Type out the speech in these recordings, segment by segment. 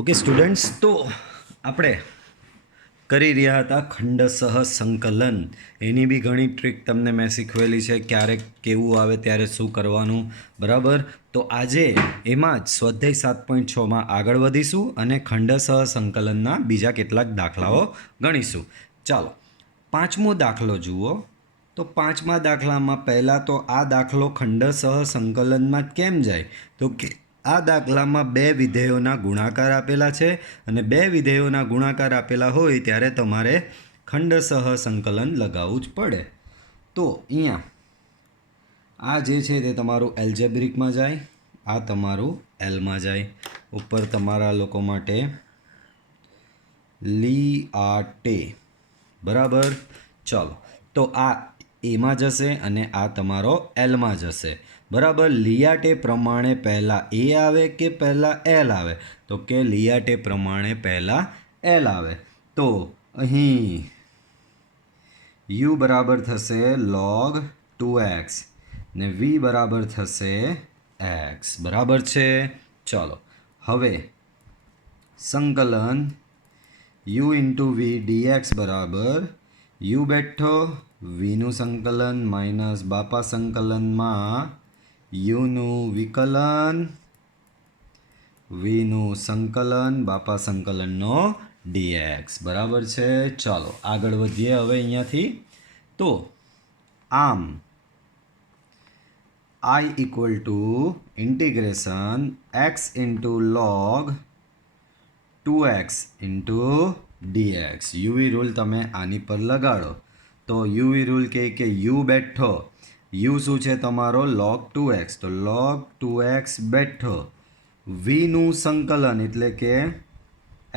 Okay students, તો આપણે કરી રહ્યા હતા ખંડસહ સંકલન. એની બી ઘણી ટ્રીક તમને મેં શીખવેલી છે, ક્યારેક કેવું આવે ત્યારે શું કરવાનું, બરાબર. તો આજે એમાં જ સ્વાધ્યાય 7.6માં આગળ વધીશું અને ખંડસહ સંકલનના બીજા કેટલાક દાખલાઓ ગણીશું. ચાલો, પાંચમો દાખલો જુઓ. તો પાંચમા દાખલામાં પહેલાં તો આ દાખલો ખંડસહ સંકલનમાં કેમ જાય, તો કે આ દાખલામાં બે વિધેયોના ગુણાકાર આપેલા છે અને બે વિધેયોના ગુણાકાર આપેલા હોય ત્યારે તમારે ખંડસહ સંકલન લગાવવું જ પડે. તો અહીંયા આ જે છે તે તમારું એલ્જેબ્રિકમાં જાય, આ તમારું એલમાં જાય. ઉપર તમારા લોકો માટે લી-આ-ટે, બરાબર. ચાલો, તો આ એમાં જશે અને આ તમારો એલમાં જશે, બરાબર. લિયાટે પ્રમાણે પહેલાં એ આવે કે પહેલાં એલ આવે, તો કે લિયાટે પ્રમાણે પહેલાં એલ આવે. તો અહીં યુ બરાબર થશે log 2x ને વી બરાબર થશે એક્સ, બરાબર છે. ચાલો, હવે સંકલન યુ ઇન્ટુ વી ડીએક્સ બરાબર યુ બેઠો વીનું સંકલન માઇનસ બાપા સંકલનમાં યુનું વિકલન વીનું સંકલન બાપા સંકલનનો ડીએક્સ, બરાબર છે. ચાલો આગળ વધીએ હવે અહીંયાથી. તો આમ I equal to integration x into log 2x into dx. UV rule તમે આની પર લગાડો તો યુવી રૂલ કહે કે યુ બેઠો, યુ શું છે તમારો log 2x, તો log 2x બેઠો વીનું સંકલન એટલે કે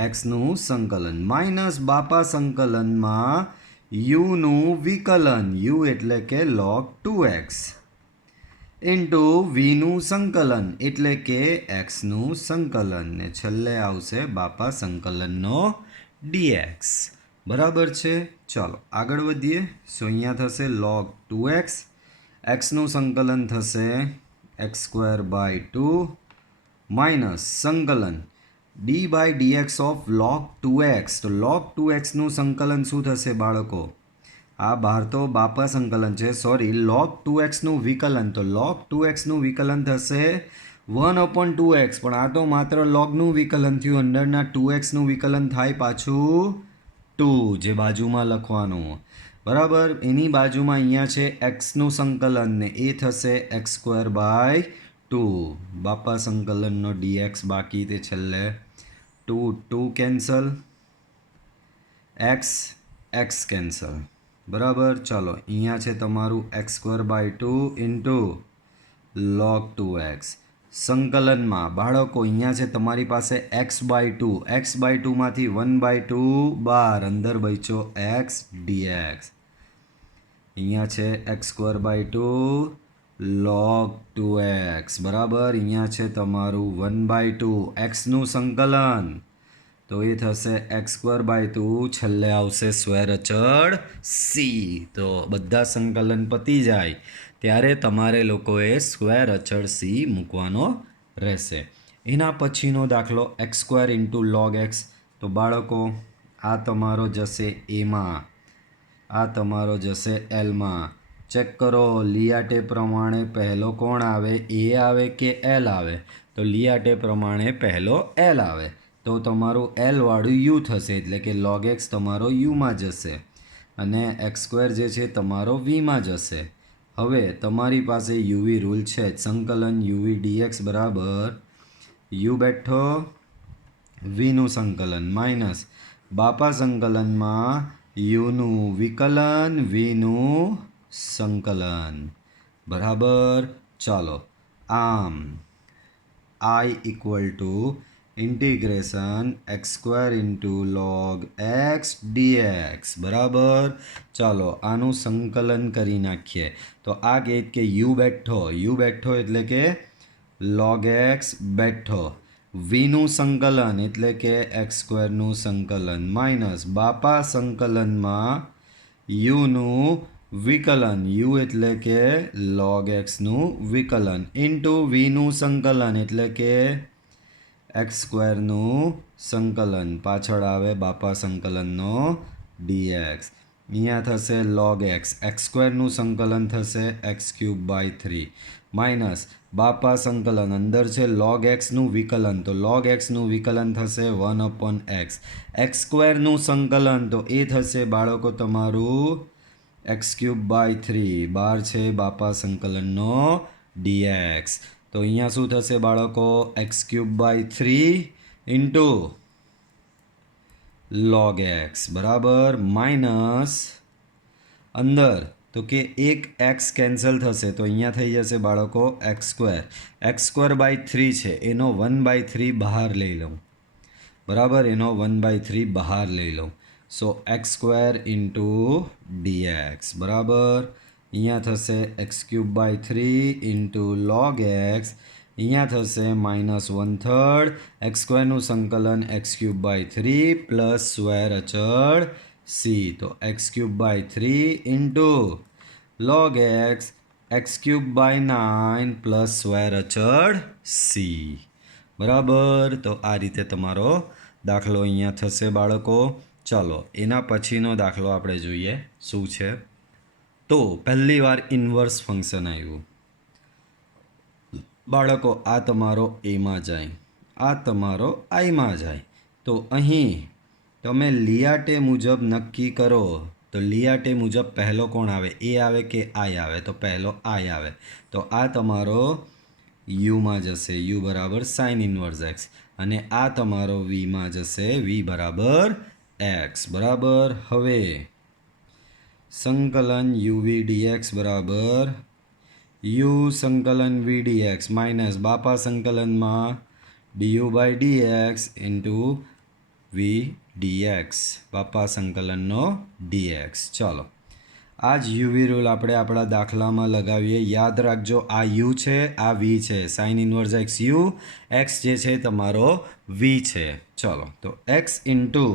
એક્સનું સંકલન માઇનસ બાપા સંકલનમાં યુનું વિકલન, યુ એટલે કે log 2x ઇન્ટુ વીનું સંકલન એટલે કે એક્સનું સંકલન ને છેલ્લે આવશે બાપા સંકલનનો ડીએક્સ, બરાબર છે. ચાલો આગળ વધીએ. સો અહીંયા થશે log 2x, એક્સનું સંકલન થશે x²/2 માઇનસ સંકલન d by dx of log 2x. તો log 2xનું સંકલન શું થશે બાળકો? આ બહાર તો બાપા સંકલન છે, સોરી, log 2xનું વિકલન. તો log 2xનું વિકલન થશે 1/2x, પણ આ તો માત્ર લોગનું વિકલન થયું, અંદરના 2xનું વિકલન થાય પાછું 2, જે બાજુમાં લખવાનું, બરાબર. એની બાજુમાં અહીંયા છે એક્સનું સંકલન ને એ થશે x²/2 બાપા સંકલનનો ડીએક્સ બાકી, તે છેલ્લે 2 કેન્સલ, એક્સ કેન્સલ, બરાબર. ચાલો અહીંયા છે તમારું x²/2 ઇન્ટુ log 2x સંકલનમાં બાળકો અહીંયા છે તમારી પાસે x/2, x/2માંથી 1/2 બાર, અંદર બચ્યો x dx. અહીંયા છે x²/2 log 2x, બરાબર. અહીંયા છે તમારું 1/2 એક્સનું સંકલન, તો એ થશે x²/2, છેલ્લે આવશે સ્ક્વેર અચળ સી. તો બધા સંકલન પતી જાય ત્યારે તમારે લોકોએ સ્ક્વેર અચળ સી મૂકવાનો રહેશે. એના પછીનો દાખલો x² ઇન્ટુ log x. તો બાળકો આ તમારો જશે એમાં, આ તમારો જશે એલમાં. ચેક કરો લિયાટે પ્રમાણે પહેલો કોણ આવે, એ આવે કે એલ આવે? તો લિયાટે પ્રમાણે પહેલો એલ આવે, તો તમારું એલ વાળું યુ થશે એટલે કે log x તમારો યુમાં જશે અને x² જે છે તમારો વીમાં જશે. હવે તમારી પાસે યુવી રૂલ છે, સંકલન યુવી ડીએક્સ બરાબર યુ બેઠો વીનું સંકલન માઇનસ બાપા સંકલનમાં યુનું વિકલન વીનું સંકલન, બરાબર. ચાલો, આમ I equal to integration x² into log x dx, બરાબર. ચાલો આનું સંકલન કરી નાખીએ. તો આ કહે કે યુ બેઠો એટલે કે log x બેઠો વીનું સંકલન એટલે કે x²નું સંકલન માઇનસ બાપા સંકલનમાં યુનું વિકલન, યુ એટલે કે log xનું વિકલન ઇન્ટુ વીનું સંકલન એટલે કે એક્સ સ્ક્વેરનું સંકલન પાછળ આવે બાપા સંકલનનો dx. અહીંયા થશે log x, એક્સ સ્ક્વેરનું સંકલન થશે એક્સ ક્યુબ બાય 3 માઇનસ બાપા સંકલન અંદર છે log xનું વિકલન, તો log xનું વિકલન થશે 1/x. એક્સ સ્ક્વેરનું સંકલન તો એ થશે બાળકો તમારું એક્સ ક્યુબ બાય 3, બાર છે બાપા સંકલનનો dx. તો અહીંયા શું થશે બાળકો, x cube by 3 into log x બરાબર માઇનસ અંદર તો કે એક એક્સ કેન્સલ થશે તો અહીંયા થઈ જશે બાળકો એક્સ સ્ક્વેર બાય 3 છે એનો 1/3 બહાર લઈ લઉં બરાબર, એનો 1/3 બહાર લઈ લઉં. So x square into dx બરાબર અહીંયા થશે x cube by 3 into log x, અહીંયા થશે -1/3 એક્સ સ્ક્વેરનું સંકલન x cube by 3 plus square અચળ સી, તો x cube by 3 into log x x cube by 9 plus square અચળ સી બરાબર. તો આ રીતે તમારો દાખલો અહીંયા થશે બાળકો. ચાલો એના પછીનો દાખલો આપણે જોઈએ શું છે. તો પહેલી વાર ઇન્વર્સ ફંક્શન આવ્યું બાળકો, આ તમારો એમાં જાય, આ તમારો આઈમાં જાય. તો અહીં તમે લિયાટે મુજબ નક્કી કરો. તો લિયાટે મુજબ પહેલો કોણ આવે, એ આવે કે આઈ આવે, તો પહેલો આઈ આવે. તો આ તમારો યુમાં જશે, યુ બરાબર સાઇન ઇન્વર્સ એક્સ, અને આ તમારો વીમાં જશે, વી બરાબર એક્સ બરાબર. હવે સંકલન યુવી ડીએક્સ બરાબર યુ સંકલન વી ડીએક્સ માઇનસ બાપા સંકલનમાં d u by d x into V d x બાપા સંકલનનો ડીએક્સ. ચાલો આ જ યુવી રૂલ આપણે આપણા દાખલામાં લગાવીએ. યાદ રાખજો આ યુ છે, આ વી છે, sign inverse X U, x જે છે તમારો વી છે. ચાલો તો x into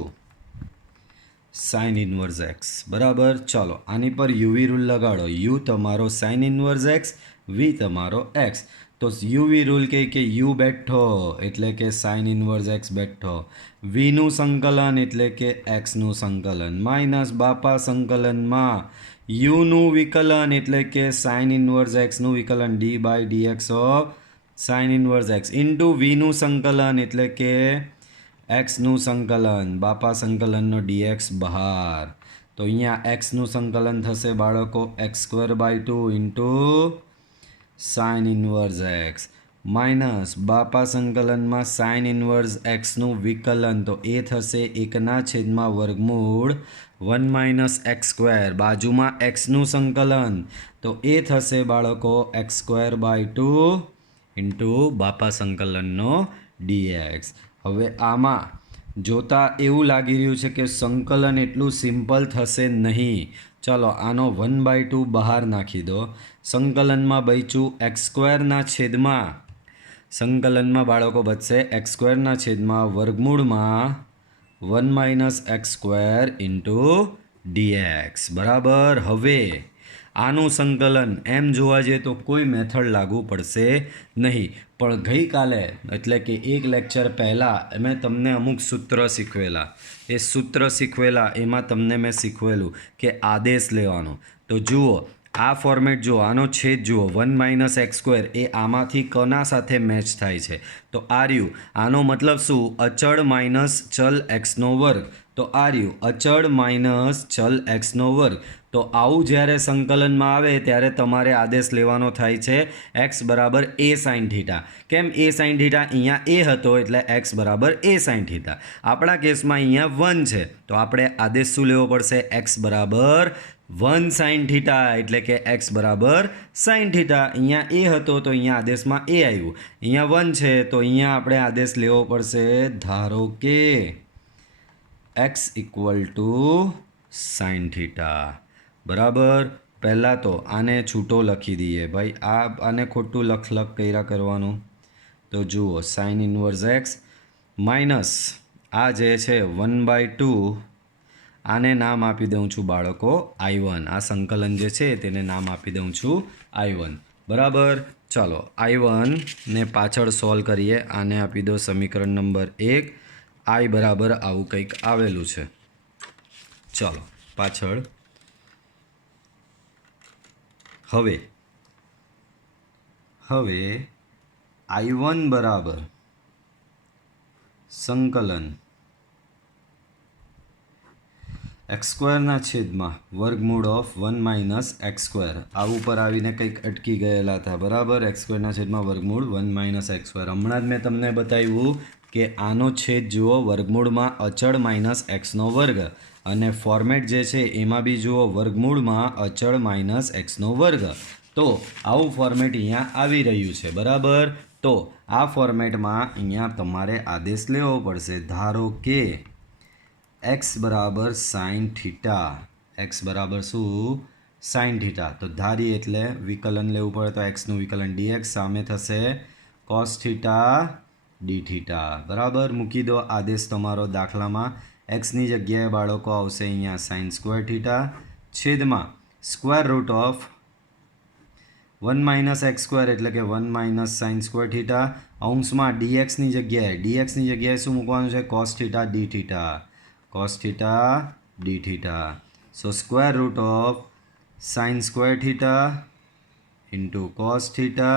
sine inverse x બરાબર. ચાલો આની પર યુવી રૂલ લગાડો. યુ તમારો સાઇન ઇન્વર્સ એક્સ, વી તમારો એક્સ. તો યુવી રૂલ કહે કે યુ બેઠો એટલે કે સાઇન ઇન્વર્સ એક્સ બેઠો, વીનું સંકલન એટલે કે એક્સનું સંકલન, માઇનસ બાપા સંકલનમાં યુનું વિકલન એટલે કે સાઇન ઇન્વર્સ એક્સનું વિકલન D by dx of sine inverse x into વીનું સંકલન એટલે કે એક્સનું સંકલન, બાપા સંકલનનો ડીએક્સ બહાર. તો અહીંયા એક્સનું સંકલન થશે બાળકો x square by 2 into sine inverse x minus બાપા સંકલનમાં સાઇન ઇન્વર્સ એક્સનું વિકલન, તો એ થશે 1// વર્ગમૂળ 1 - એક્સ સ્ક્વેર, બાજુમાં એક્સનું સંકલન, તો એ થશે બાળકો એક્સ સ્ક્વેર બાય 2 ઇન્ટુ બાપા સંકલનનો ડીએક્સ. હવે આમાં જોતાં એવું લાગી રહ્યું છે કે સંકલન એટલું સિમ્પલ થશે નહીં. ચાલો આનો 1/2 બહાર નાખી દો. સંકલનમાં બચ્યું એક્સ સ્ક્વેરના છેદમાં, સંકલનમાં બાળકો બચશે એક્સ સ્ક્વેરના છેદમાં વર્ગમૂળમાં 1 - એક્સ સ્ક્વેર ઇન્ટુ ડીએક્સ બરાબર. હવે આનું સંકલન એમ જોવા જઈએ તો કોઈ મેથડ લાગુ પડશે નહીં, પણ ગઈકાલે એટલે કે એક લેક્ચર પહેલાં મેં તમને અમુક સૂત્ર શીખવેલા, એ સૂત્ર શીખવેલા એમાં તમને મેં શીખવેલું કે આદેશ લેવાનો. તો જુઓ આ ફોર્મેટ જુઓ, આનો છેદ જુઓ 1 - એક્સ સ્ક્વેર, એ આમાંથી કના સાથે મેચ થાય છે, તો આ રહ્યું. આનો મતલબ શું, અચળ માઇનસ ચલ એક્સનો વર્ગ, તો આ રહ્યું અચળ માઇનસ ચલ એક્સનો વર્ગ. તો આવું જ્યારે સંકલનમાં આવે ત્યારે તમારે આદેશ લેવાનો થાય છે એક્સ બરાબર એ સાઇન થીટા. કેમ એ સાઇન થીટા, અહીંયા એ હતો એટલે એક્સ બરાબર એ સાઇન થીટા. આપણા કેસમાં અહીંયા 1 છે તો આપણે આદેશ શું લેવો પડશે, એક્સ બરાબર 1 સાઇન થીટા એટલે કે એક્સ બરાબર સાઇન થીટા. અહીંયા એ હતો તો અહીંયા આદેશમાં એ આવ્યું, અહીંયા 1 છે તો અહીંયા આપણે આદેશ લેવો પડશે, ધારો કે x equal to sine theta બરાબર. પહેલાં તો આને છૂટો લખી દઈએ ભાઈ, આને ખોટું લખ કર્યા કરવાનું. તો જુઓ સાઇન ઇન્વર્સ એક્સ માઇનસ આ જે છે 1/2, આને નામ આપી દઉં છું બાળકો I1. આ સંકલન જે છે તેને નામ આપી દઉં છું I1 બરાબર. ચાલો I1 ને પાછળ સોલ્વ કરીએ. આને આપી દો સમીકરણ નંબર 1. I બરાબર આવું કંઈક આવેલું છે. ચાલો પાછળ હવે I1 બરાબર સંકલન x સ્ક્વેરના છેદમાં વર્ગમૂળ ઓફ 1 માઇનસ એક્સ સ્ક્વેર. આવું પર આવીને કંઈક અટકી ગયેલા હતા, બરાબર. એક્સ સ્ક્વેરના છેદમાં વર્ગમૂળ 1 માઇનસ એક્સ સ્ક્વેર. હમણાં જ મેં તમને બતાવ્યું કે આનો છેદ જુઓ, વર્ગમૂળમાં અચળ માઇનસ એક્સનો વર્ગ, અને ફોર્મેટ જે છે એમાં બી જુઓ વર્ગમૂળમાં અચળ માઇનસ એક્સનો વર્ગ. તો આવું ફોર્મેટ અહીંયા આવી રહ્યું છે, બરાબર. તો આ ફોર્મેટમાં અહીંયા તમારે આદેશ લેવો પડશે. ધારો કે x બરાબર સાઇન થીટા. x બરાબર શું? Sine theta. તો ધારી એટલે વિકલન લેવું પડે, તો એક્સનું વિકલન dx સામે થશે કોસ થીટા ડી થીટા, બરાબર. મૂકી દો આદેશ તમારો દાખલામાં. એક્સની જગ્યાએ બાળકો આવશે અહીંયા સાઇન સ્ક્વેર થીટા છેદમાં square root of 1 minus x square એટલે કે 1 માઇનસ સાઇન સ્ક્વેર થીટા, અંશમાં dxની જગ્યાએ શું મૂકવાનું છે? Cos theta D theta, cos theta d theta. So square root of sin square theta into cos theta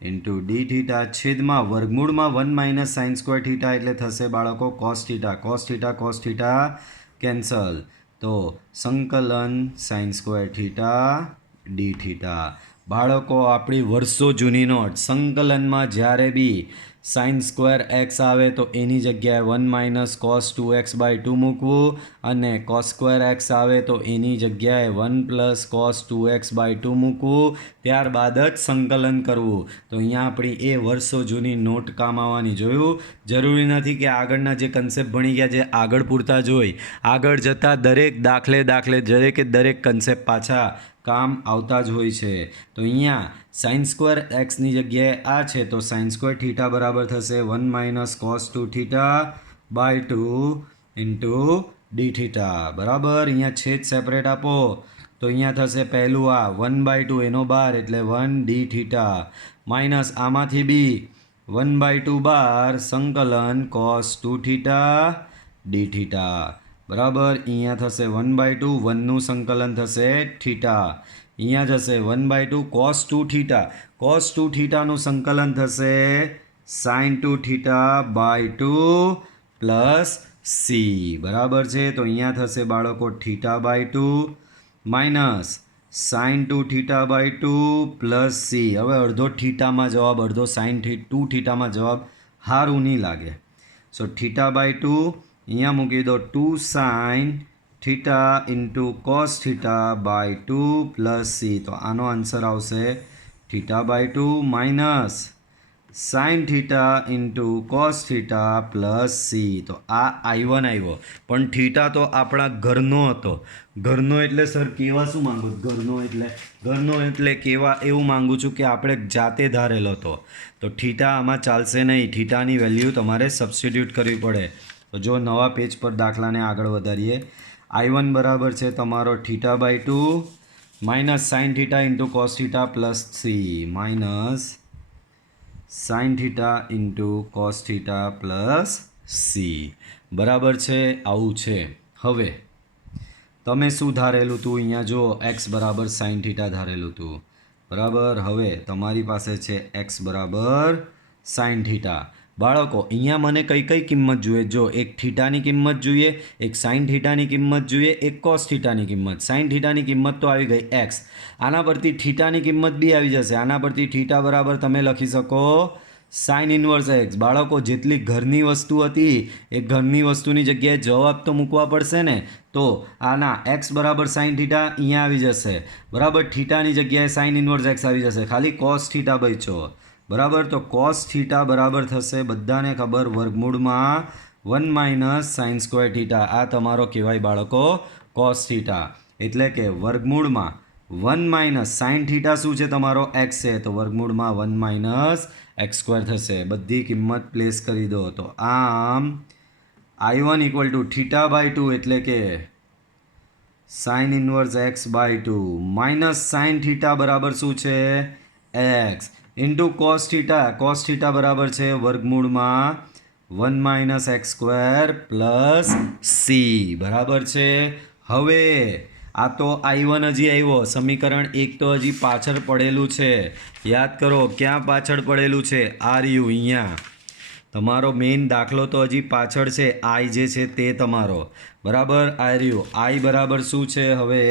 into d theta છેદમાં વર્ગમૂળમાં 1 minus sine square theta એટલે થશે બાળકો cos theta કેન્સલ. તો સંકલન sine square theta D theta. બાળકો આપણી વર્ષો જૂની નોટ. સંકલનમાં જ્યારે બી સાઇન સ્ક્વેર એક્સ આવે તો એની જગ્યાએ 1 માઇનસ કોસ 2x/2 મૂકવું, અને કોસ સ્ક્વેર એક્સ આવે તો એની જગ્યાએ 1 પ્લસ કોસ 2x/2 મૂકવું, ત્યારબાદ જ સંકલન કરવું. તો અહીંયા આપણી એ વર્ષો જૂની નોટ કામ આવવાની. જોયું? જરૂરી નથી કે આગળના જે કન્સેપ્ટ ભણી ગયા જે આગળ પૂરતા જ હોય. આગળ જતાં દરેક દાખલે દરેક કન્સેપ્ટ પાછા કામ આવતા જ હોય છે. તો અહીંયા સાઇન સ્ક્વેર એક્સની જગ્યાએ આ છે, તો સાઇન સ્ક્વેર થીટા બરાબર થશે 1 માઇનસ કોસ 2 થીટા/2 ઇન્ટુ ડી થીટા, બરાબર. અહીંયા છેદ સેપરેટ આપો તો અહીંયા થશે પહેલું આ 1/2 એનો બાર એટલે 1 ડી થીટા, માઇનસ આમાંથી બી 1/2 બાર સંકલન કોસ 2 થીટા ડી થીટા, બરાબર. અહીંયા થશે 1/2, 1નું સંકલન થશે થીટા. અહીંયા જશે 1/2 કોસ 2 થીટા, કોસ 2 થીટાનું સંકલન થશે સાઇન 2 થીટા/2 પ્લસ સી, બરાબર છે. તો અહીંયા થશે બાળકો થીટા/2 માઇનસ સાઇન 2 થીટા/2 પ્લસ સી. હવે અડધો થીટામાં જવાબ, અડધો સાઇન 2 થીટામાં જવાબ સારું નહીં લાગે. સો થીટા/2 અહીંયા મૂકી દો 2 સાઇન થીટા ઇન્ટુ કોસ થીટા/2 પ્લસ સી. તો આનો આન્સર આવશે થીટા/2 minus sine theta into cos theta plus C. તો આ I1 આવ્યો, પણ થીટા તો આપણા ઘરનો હતો. ઘરનો એટલે સર કેવા શું માગું? ઘરનો એટલે કેવા એવું માગું છું કે આપણે જાતે ધારેલો હતો. તો થીટા આમાં ચાલશે નહીં. થીટાની વેલ્યુ તમારે સબસ્ટિટ્યૂટ કરવી પડે. તો જો નવા પેજ પર દાખલાને આગળ વધારીએ. I1 બરાબર છે તમારો થીટા/2 minus sine theta into cos theta plus C, minus sine theta into cos theta plus C, બરાબર છે. આવું છે. હવે તમે શું ધારેલું હતું? અહીંયા જો એક્સ બરાબર સાઇન થીટા ધારેલું હતું, બરાબર. હવે તમારી પાસે છે એક્સ બરાબર સાઇન થીટા. બાળકો અહીંયા મને કઈ કિંમત જોઈએ? જો એક થીટાની કિંમત જોઈએ, એક સાઇન થીટાની કિંમત જોઈએ, એક કોસ થીટાની કિંમત. સાઇન થીટાની કિંમત તો આવી ગઈ એક્સ, આના પરથી થીટાની કિંમત બી આવી જશે. આના પરથી થીટા બરાબર તમે લખી શકો સાઇન ઇન્વર્સ એક્સ. બાળકો જેટલી ઘરની વસ્તુ હતી એ ઘરની વસ્તુની જગ્યાએ જવાબ તો મૂકવા પડશે ને. તો આના એક્સ બરાબર સાઇન થીટા અહીંયા આવી જશે, બરાબર. થીટાની જગ્યાએ સાઇન ઇન્વર્સ એક્સ આવી જશે, ખાલી કોસ થીટા બચ્યો, બરાબર. તો કોસ થીટા બરાબર થશે બધાને ખબર વર્ગમૂળમાં 1 માઇનસ સાઇન સ્ક્વેર થીટા. આ તમારો કહેવાય બાળકો કોસ થીટા. એટલે કે વર્ગમૂળમાં 1 માઇનસ સાઇન થીટા શું છે? તમારો એક્સ છે, તો વર્ગમૂળમાં 1 માઇનસ એક્સ સ્ક્વેર થશે. બધી કિંમત પ્લેસ કરી દો. તો આમ I1 ઇક્વલ ટુ થીટા/2 એટલે કે sine inverse x/2 minus sine theta બરાબર શું છે? એક્સ. ઇન્ટુ કોસ થીટા બરાબર છે વર્ગમૂળમાં 1 - x² પ્લસ સી બરાબર છે. હવે આ તો I1 હજી આવ્યો, સમીકરણ 1 તો હજી પાછળ પડેલું છે. યાદ કરો ક્યાં પાછળ પડેલું છે? આર્યુ અહીંયા. તમારો મેઇન દાખલો તો હજી પાછળ છે. આઈ જે છે તે તમારો બરાબર. આર્યુ આઈ બરાબર શું છે? હવે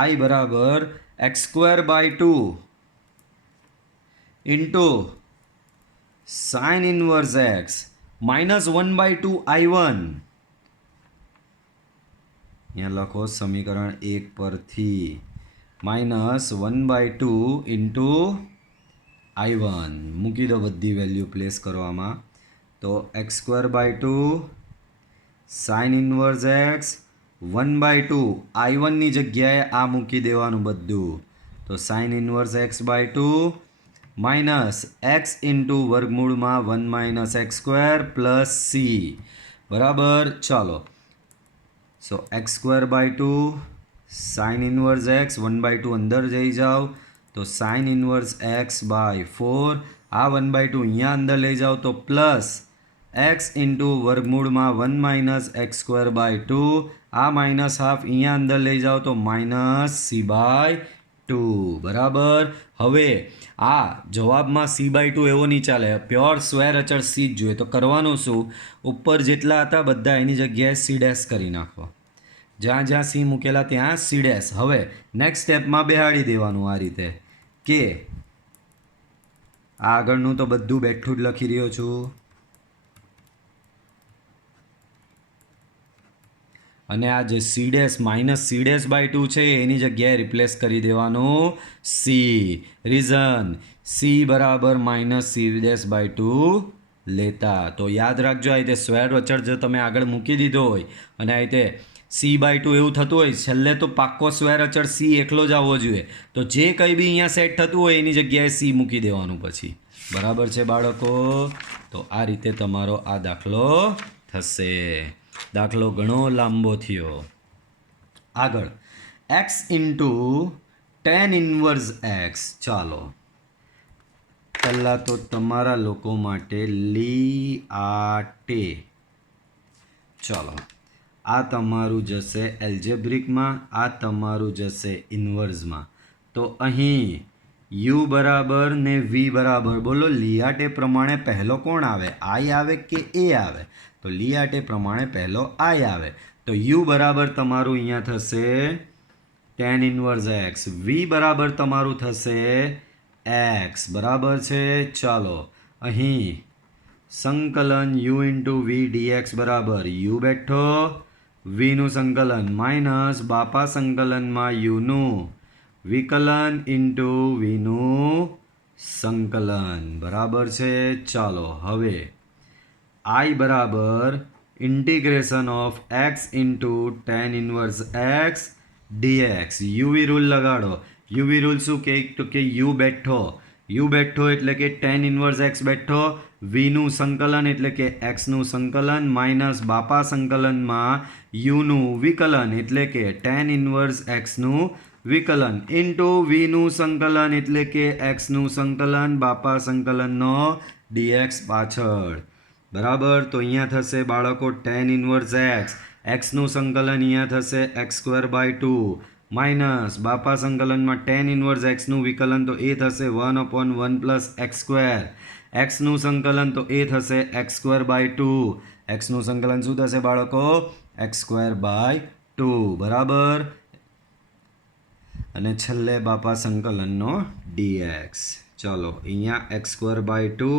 આઈ બરાબર x²/2 into sin inverse x minus 1/2 I1. અહીંયા લખો સમીકરણ 1 પરથી માઇનસ 1/2 ઇન્ટુ I1 મૂકી દો, બધી વેલ્યુ પ્લેસ કરવામાં. તો x²/2 sin ઇન્વર્સ x 1/2 I1ની જગ્યાએ આ મૂકી દેવાનું બધું. તો sin inverse x/2 minus x into વર્ગમૂળમાં 1 - x² પ્લસ સી બરાબર. ચાલો સો x²/2 sin ઇન્વર્સ x 1/2 અંદર જઈ જાઓ તો sin ઇન્વર્સ x/4 આ 1/2 અહીંયા અંદર લઈ જાઓ તો પ્લસ x ઇન્ટુ વર્ગમૂળમાં 1 - x²/2 આ માઇનસ હાફ અહીંયા અંદર લઈ જાઓ તો માઇનસ c/2 બરાબર. હવે આ જવાબમાં c/2 એવો નહીં ચાલે, પ્યોર સ્ક્વેર અચળ સી જ જોઈએ. તો કરવાનું શું? ઉપર જેટલા હતા બધા એની જગ્યાએ સી ડેશ કરી નાખો. જ્યાં જ્યાં સી મૂકેલા ત્યાં સી ડેશ. હવે નેક્સ્ટ સ્ટેપમાં બેહાડી દેવાનું આ રીતે કે આગળનું તો બધું બેઠું જ લખી રહ્યો છું. અને આ જે સી ડેશ માઇનસ c/2 છે એની જગ્યાએ રિપ્લેસ કરી દેવાનું સી. રીઝન સી બરાબર માઇનસ c/2 લેતા. તો યાદ રાખજો આ રીતે સ્ક્વેર અચળ જો તમે આગળ મૂકી દીધો હોય અને આ રીતે c/2 એવું થતું હોય છેલ્લે તો પાક્કો સ્ક્વેર અચળ સી એકલો જ આવવો જોઈએ. તો જે કંઈ બી અહીંયા સેટ થતું હોય એની જગ્યાએ સી મૂકી દેવાનું પછી. બરાબર છે બાળકો? તો આ રીતે તમારો આ દાખલો થશે. દાખલો ઘણો લાંબો થયો. આગળ x into tan inverse x. ચાલો પહેલાં તો તમારા લોકો માટે લીઆટે. ચાલો આ તમારું જશે એલ્જેબ્રિકમાં, આ તમારું જશે ઇન્વર્સમાં. તો અહીં u બરાબર ને v બરાબર, બોલો લીઆટે પ્રમાણે પહેલો કોણ આવે? આઈ આવે કે એ આવે? તો લીઆટે પ્રમાણે પહેલો આઈ આવે. તો u બરાબર તમારું અહીંયા થશે tan ઇન્વર્સ x, v બરાબર તમારું થશે x બરાબર છે. ચાલો અહીં સંકલન u ઇન્ટુ v dx બરાબર u બેઠો, vનું સંકલન માઇનસ બાપા સંકલનમાં uનું વિકલન ઇન્ટુ vનું સંકલન બરાબર છે. ચાલો હવે I બરાબર integration of x into tan inverse x dx. UV rule લગાડો. યુવી રૂલ શું કહે? તો કે u બેઠો એટલે કે tan ઇન્વર્સ x બેઠો, vનું સંકલન એટલે કે xનું સંકલન માઇનસ બાપા સંકલનમાં uનું વિકલન એટલે કે tan ઇન્વર્સ xનું વિકલન ઇન્ટુ vનું સંકલન એટલે કે xનું સંકલન બાપા સંકલનનો dx પાછળ બરાબર. તો અહીંયા થશે બાળકો tan ઇન્વર્સ x, xનું સંકલન અહીંયા થશે x²/2 માઇનસ બાપા સંકલનમાં tan ઇન્વર્સ xનું વિકલન તો એ થશે 1/1 પ્લસ x², xનું સંકલન તો એ થશે x²/2, xનું સંકલન શું થશે બાળકો? x²/2 બરાબર. અને છેલ્લે બાપા સંકલનનો dx. ચાલો અહીંયા x²/2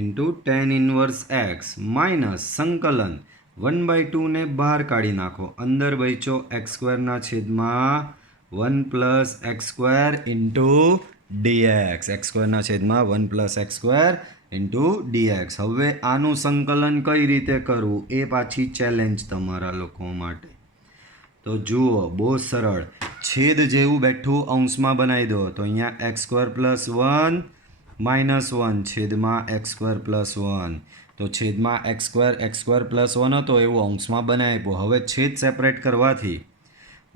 into tan inverse x minus સંકલન 1/2 ને બહાર કાઢી નાખો, અંદર બચ્યો x²ના છેદમાં 1 પ્લસ x² ઇન્ટુ dx. x²ના છેદમાં 1 પ્લસ x² ઇન્ટુ dx. હવે આનું સંકલન કઈ રીતે કરવું એ પાછી ચેલેન્જ તમારા લોકો માટે. તો જુઓ બહુ સરળ, છેદ જેવું બેઠું અંશમાં બનાવી દો. તો અહીંયા x²+1 -1 છેદમાં x²+1. તો છેદમાં x²+1 હતો એવું અંશમાં બનાવી આપ્યો. હવે છેદ સેપરેટ કરવાથી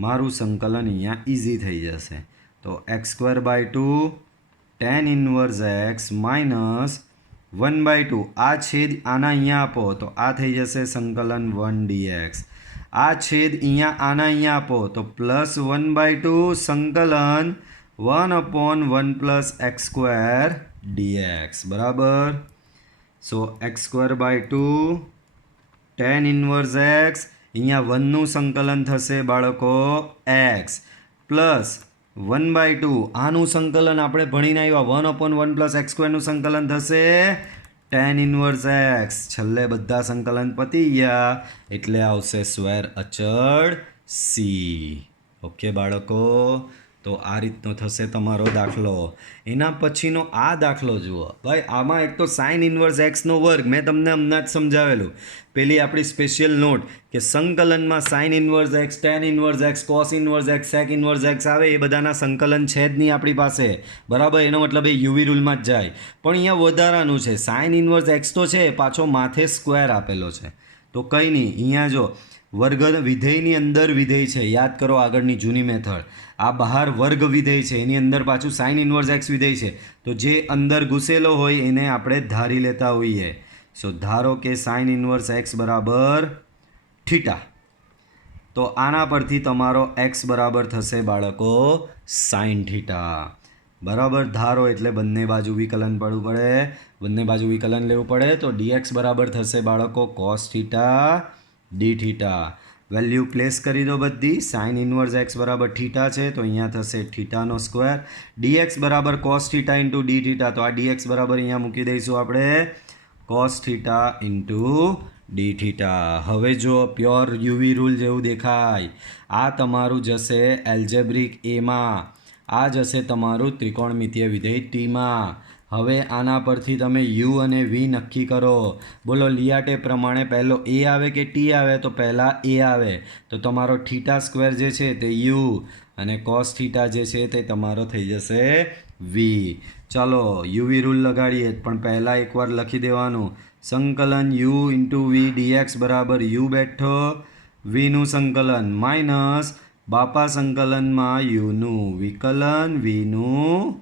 મારું સંકલન અહીંયા ઇઝી થઈ જશે. તો x²/2 ten inverse x minus 1/2 આ છેદ આના અહીંયા આપો તો આ થઈ જશે સંકલન 1 dx. આ છેદ અહીંયા આના અહીંયા આપો તો +1/2 સંકલન 1/1 + x² dx. બરાબર. સો x²/2 ટેન ઇન્વર્સ એક્સ અહીંયા 1નું સંકલન થશે બાળકો x પ્લસ 1/2 આનું સંકલન આપણે ભણીને આવ્યા 1/1 + x² નું સંકલન થશે ટેન ઇન્વર્સ એક્સ. છેલ્લે બધા સંકલન પતી ગયા એટલે આવશે સ્ક્વેર અચળ c. ઓકે બાળકો, તો આ રીતનો થશે તમારો દાખલો. એના પછીનો આ દાખલો જુઓ ભાઈ. આમાં એક તો સાઇન ઇન્વર્સ એક્સનો વર્ગ મેં તમને હમણાં જ સમજાવેલું. પેલી આપણી સ્પેશિયલ નોટ કે સંકલનમાં sine inverse x, tan inverse x, cos inverse x, sec inverse x આવે એ બધાના સંકલન છે જ નહીં આપણી પાસે. બરાબર. એનો મતલબ એ યુવી રૂલમાં જ જાય. પણ અહીંયા વધારાનું છે. સાઇન ઇન્વર્સ એક્સ તો છે, પાછો માથે સ્ક્વેર આપેલો છે. તો કંઈ નહીં, અહીંયા જો વર્ગ વિધેયની અંદર વિધેય છે. યાદ કરો આગળની જૂની મેથડ. આ બહાર વર્ગ વિધેય છે, એની અંદર પાછું સાઇન ઇન્વર્સ એક્સ વિધેય છે. તો જે અંદર ઘૂસેલો હોય એને આપણે ધારી લેતા હોઈએ. સો ધારો કે સાઇન ઇન્વર્સ એક્સ બરાબર થીટા. તો આના પરથી તમારો એક્સ બરાબર થશે બાળકો સાઇન થીટા. બરાબર. ધારો એટલે બંને બાજુ વિકલન પડવું પડે. બંને બાજુ વિકલન લેવું પડે તો dx બરાબર થશે બાળકો cos theta D theta. Value place કરી દો બધી. સાઇન ઇન્વર્સ એક્સ બરાબર થીટા છે તો અહીંયા થશે થીટાનો સ્ક્વેર. dx બરાબર cos theta into D theta. તો આ dx બરાબર અહીંયા મૂકી દઈશું આપણે cos theta into D theta. હવે જો પ્યોર યુવી રૂલ જેવું દેખાય. આ તમારું જશે એલ્જેબ્રિક એમાં, આ જશે તમારું ત્રિકોણમિતીય વિધેય ટીમાં. હવે આના પરથી તમે યુ અને વી નક્કી કરો. બોલો લિયાટે પ્રમાણે પહેલો એ આવે કે ટી આવે? તો પહેલાં એ આવે. તો તમારો થીટા સ્ક્વેર જે છે તે યુ અને કોસ થીટા જે છે તે તમારો થઈ જશે વી. ચાલો યુવી રૂલ લગાડીએ, પણ પહેલાં એકવાર લખી દેવાનું સંકલન યુ ઇન્ટુ વી ડીએક્સ બરાબર યુ બેઠો વીનું સંકલન માઇનસ બાપા સંકલનમાં યુનું વિકલન વીનું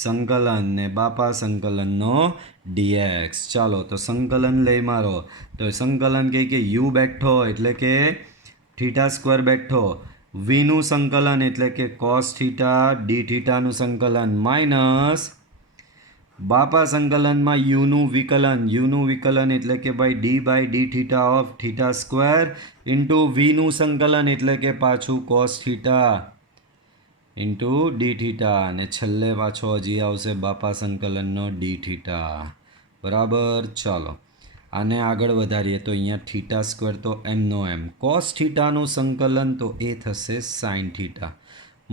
સંકલન ને બાપા સંકલનનો ડીએક્સ. ચાલો તો સંકલન લઈ મારો. તો સંકલન કે યુ બેઠો એટલે કે થીટા સ્ક્વેર બેઠો, વીનું સંકલન એટલે કે કોસ થીટા ડી થીટાનું સંકલન માઇનસ બાપા સંકલનમાં યુનું વિકલન એટલે કે ભાઈ d/d theta of theta square into વીનું સંકલન એટલે કે પાછું cos theta into D theta અને છેલ્લે પાછો હજી આવશે બાપા સંકલનનો ડી થીટા. બરાબર. ચાલો આને આગળ વધારીએ તો અહીંયા થીટા સ્ક્વેર તો એમનો એમ, કોસ થીટાનું સંકલન તો એ થશે સાઇન થીટા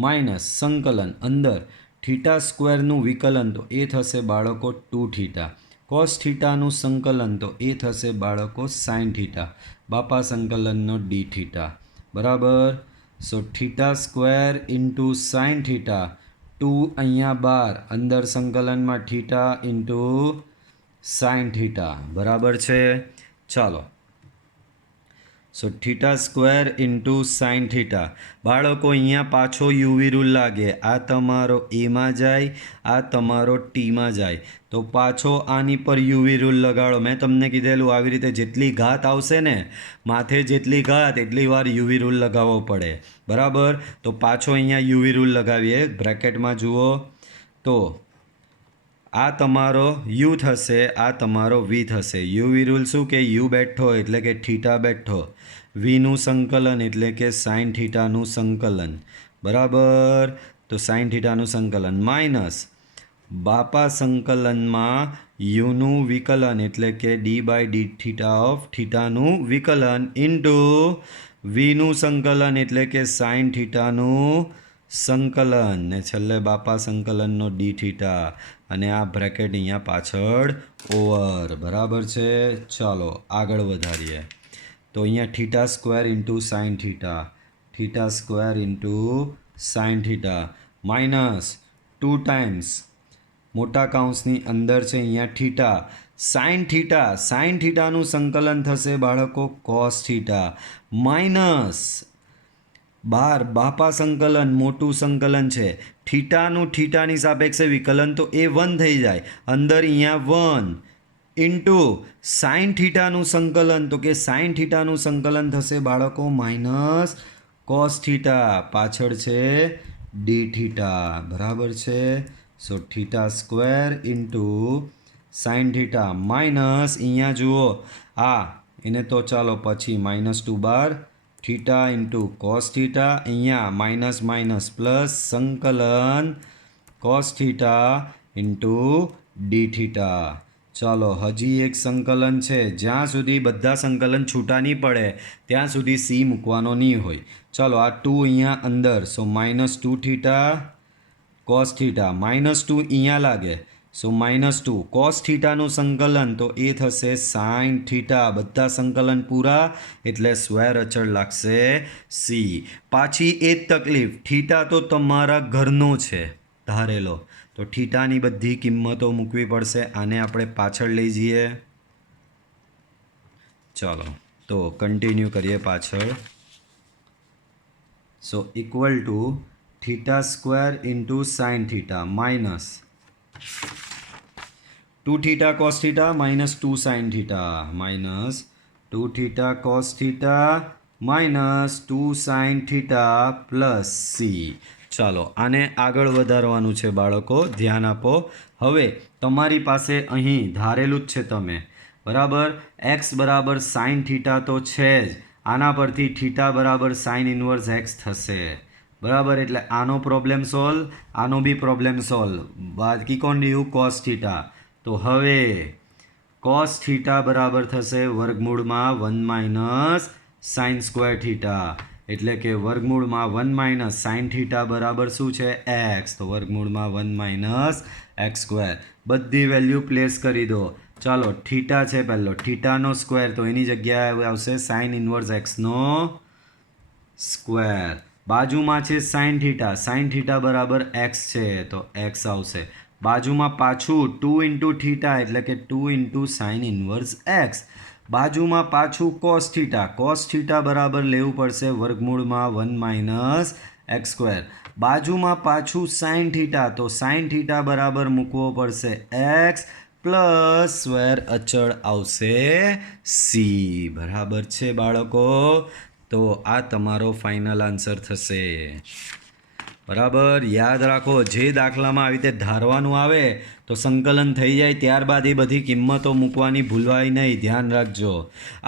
માઇનસ સંકલન અંદર થીટા સ્ક્વેરનું વિકલન તો એ થશે બાળકો 2 થીટા, કોસ થીટાનું સંકલન તો એ થશે બાળકો સાઇન થીટા, બાપા સંકલનનો ડી થીટા. બરાબર. So theta square into sine theta 2 અહીંયા 12 અંદર સંકલનમાં થીટા ઇન્ટુ સાઇન થીટા. બરાબર છે. ચાલો so theta square into sine theta. બાળકો અહીંયા પાછો યુવી રૂલ લાગે. આ તમારો એમાં જાય, આ તમારો ટીમાં જાય. તો પાછો આની પર યુવી રૂલ લગાડો. મેં તમને કીધેલું આવી રીતે જેટલી ઘાત આવશે ને માથે જેટલી ઘાત એટલી વાર યુવી રૂલ લગાવવો પડે. બરાબર. તો પાછો અહીંયા યુવી રૂલ લગાવીએ. બ્રેકેટમાં જુઓ તો આ તમારો યુ થશે, આ તમારો વી થશે. યુવી રૂલ શું કે યુ બેઠો એટલે કે થીટા બેઠો, વીનું સંકલન એટલે કે સાઇન થીટાનું સંકલન. બરાબર. તો સાઇન થીટાનું સંકલન માઇનસ બાપા સંકલનમાં યુનું વિકલન એટલે કે d/d થીટા ઓફ થીટાનું વિકલન ઇન્ટુ વીનું સંકલન એટલે કે સાઇન થીટાનું સંકલન ને છેલ્લે બાપા સંકલનનો ડી થીટા અને આ બ્રેકેટ અહીંયા પાછળ ઓવર. બરાબર છે. ચાલો આગળ વધારીએ તો અહીંયા theta square into sine theta, theta square into sine theta minus 2 times મોટા કૌંસની અંદર છે અહીંયા થીટા સાઇન થીટા, સાઇન થીટાનું સંકલન થશે બાળકો કોસ થીટા માઇનસ બાર બાપા સંકલન મોટું સંકલન છે, થીટાનું થીટાની સાપેક્ષે વિકલન તો એ 1 થઈ જાય, અંદર અહીંયા 1 ઇન્ટુ સાઇન થીટાનું સંકલન, તો કે સાઇન થીટાનું સંકલન થશે બાળકો માઇનસ કોસ થીટા, પાછળ છે ડી થીટા, બરાબર છે. So theta square into sine theta minus અહીંયા જુઓ એને તો ચાલો પછી -2 બાર થીટા ઇન્ટુ કોસ થીટા, અહીંયા માઇનસ માઇનસ પ્લસ સંકલન cos theta into D theta. ચાલો હજી એક સંકલન છે, જ્યાં સુધી બધા સંકલન છૂટા નહીં પડે ત્યાં સુધી સી મૂકવાનો નહીં હોય. ચાલો આ 2 અહીંયા અંદર, સો -2 થીટા કોસ થીટા, -2 અહીંયા લાગે, સો -2 કોસ થીટાનું સંકલન તો એ થશે સાઇન થીટા, બધા સંકલન પૂરા એટલે સ્ક્વેર અચળ લાગશે સી. પાછી એ જ તકલીફ, થીટા તો તમારા ઘરનો છે ધારેલો, તો થીટાની બધી કિંમતો મૂકવી પડશે. આને આપણે પાછળ લઈ જઈએ. ચાલો તો કન્ટિન્યુ કરીએ પાછળ. So equal to theta square into sine theta minus 2 theta cos theta minus 2 sine theta minus 2 theta cos theta minus 2 sine theta plus C. ચાલો આને આગળ વધારવાનું છે બાળકો, ધ્યાન આપો. હવે તમારી પાસે અહીં ધારેલું જ છે તમે, બરાબર, એક્સ બરાબર સાઇન થીટા તો છે જ, આના પરથી થીટા બરાબર સાઇન ઇન્વર્સ એક્સ થશે, બરાબર. એટલે આનો પ્રોબ્લેમ સોલ્વ, આનો બી પ્રોબ્લેમ સોલ્વ. બાકી કોણ રહ્યું? Cos theta. તો હવે કોસ થીટા બરાબર થશે વર્ગમૂળમાં 1 માઇનસ સાઇન સ્ક્વેર થીટા, એટલે કે વર્ગમૂળમાં 1 માઇનસ સાઇન થીટા બરાબર શું છે? એક્સ. તો વર્ગમૂળમાં 1 માઇનસ એક્સ સ્ક્વેર. બધી વેલ્યુ પ્લેસ કરી દો. ચાલો થીટા છે પહેલો, થીટાનો સ્ક્વેર તો એની જગ્યાએ આવશે સાઇન ઇન્વર્સ એક્સનો સ્ક્વેર. બાજુમાં છે સાઇન થીટા બરાબર એક્સ છે તો એક્સ આવશે. બાજુમાં પાછું 2 ઇન્ટુ થીટા એટલે કે 2 ઇન્ટુ સાઇન ઇન્વર્સ એક્સ. બાજુમાં પાછું કોસ થીટા બરાબર લેવું પડશે વર્ગમૂળમાં 1 માઇનસ એક્સ સ્ક્વેર. બાજુમાં પાછું સાઇન થીટા, તો સાઇન થીટા બરાબર મૂકવો પડશે એક્સ પ્લસ સ્ક્વેર અચળ આવશે સી. બરાબર છે બાળકો? તો આ તમારો ફાઇનલ આન્સર થશે. બરાબર, યાદ રાખો, જે દાખલામાં આવી રીતે ધારવાનું આવે તો સંકલન થઈ જાય ત્યારબાદ એ બધી કિંમતો મૂકવાની ભૂલવાય નહીં, ધ્યાન રાખજો.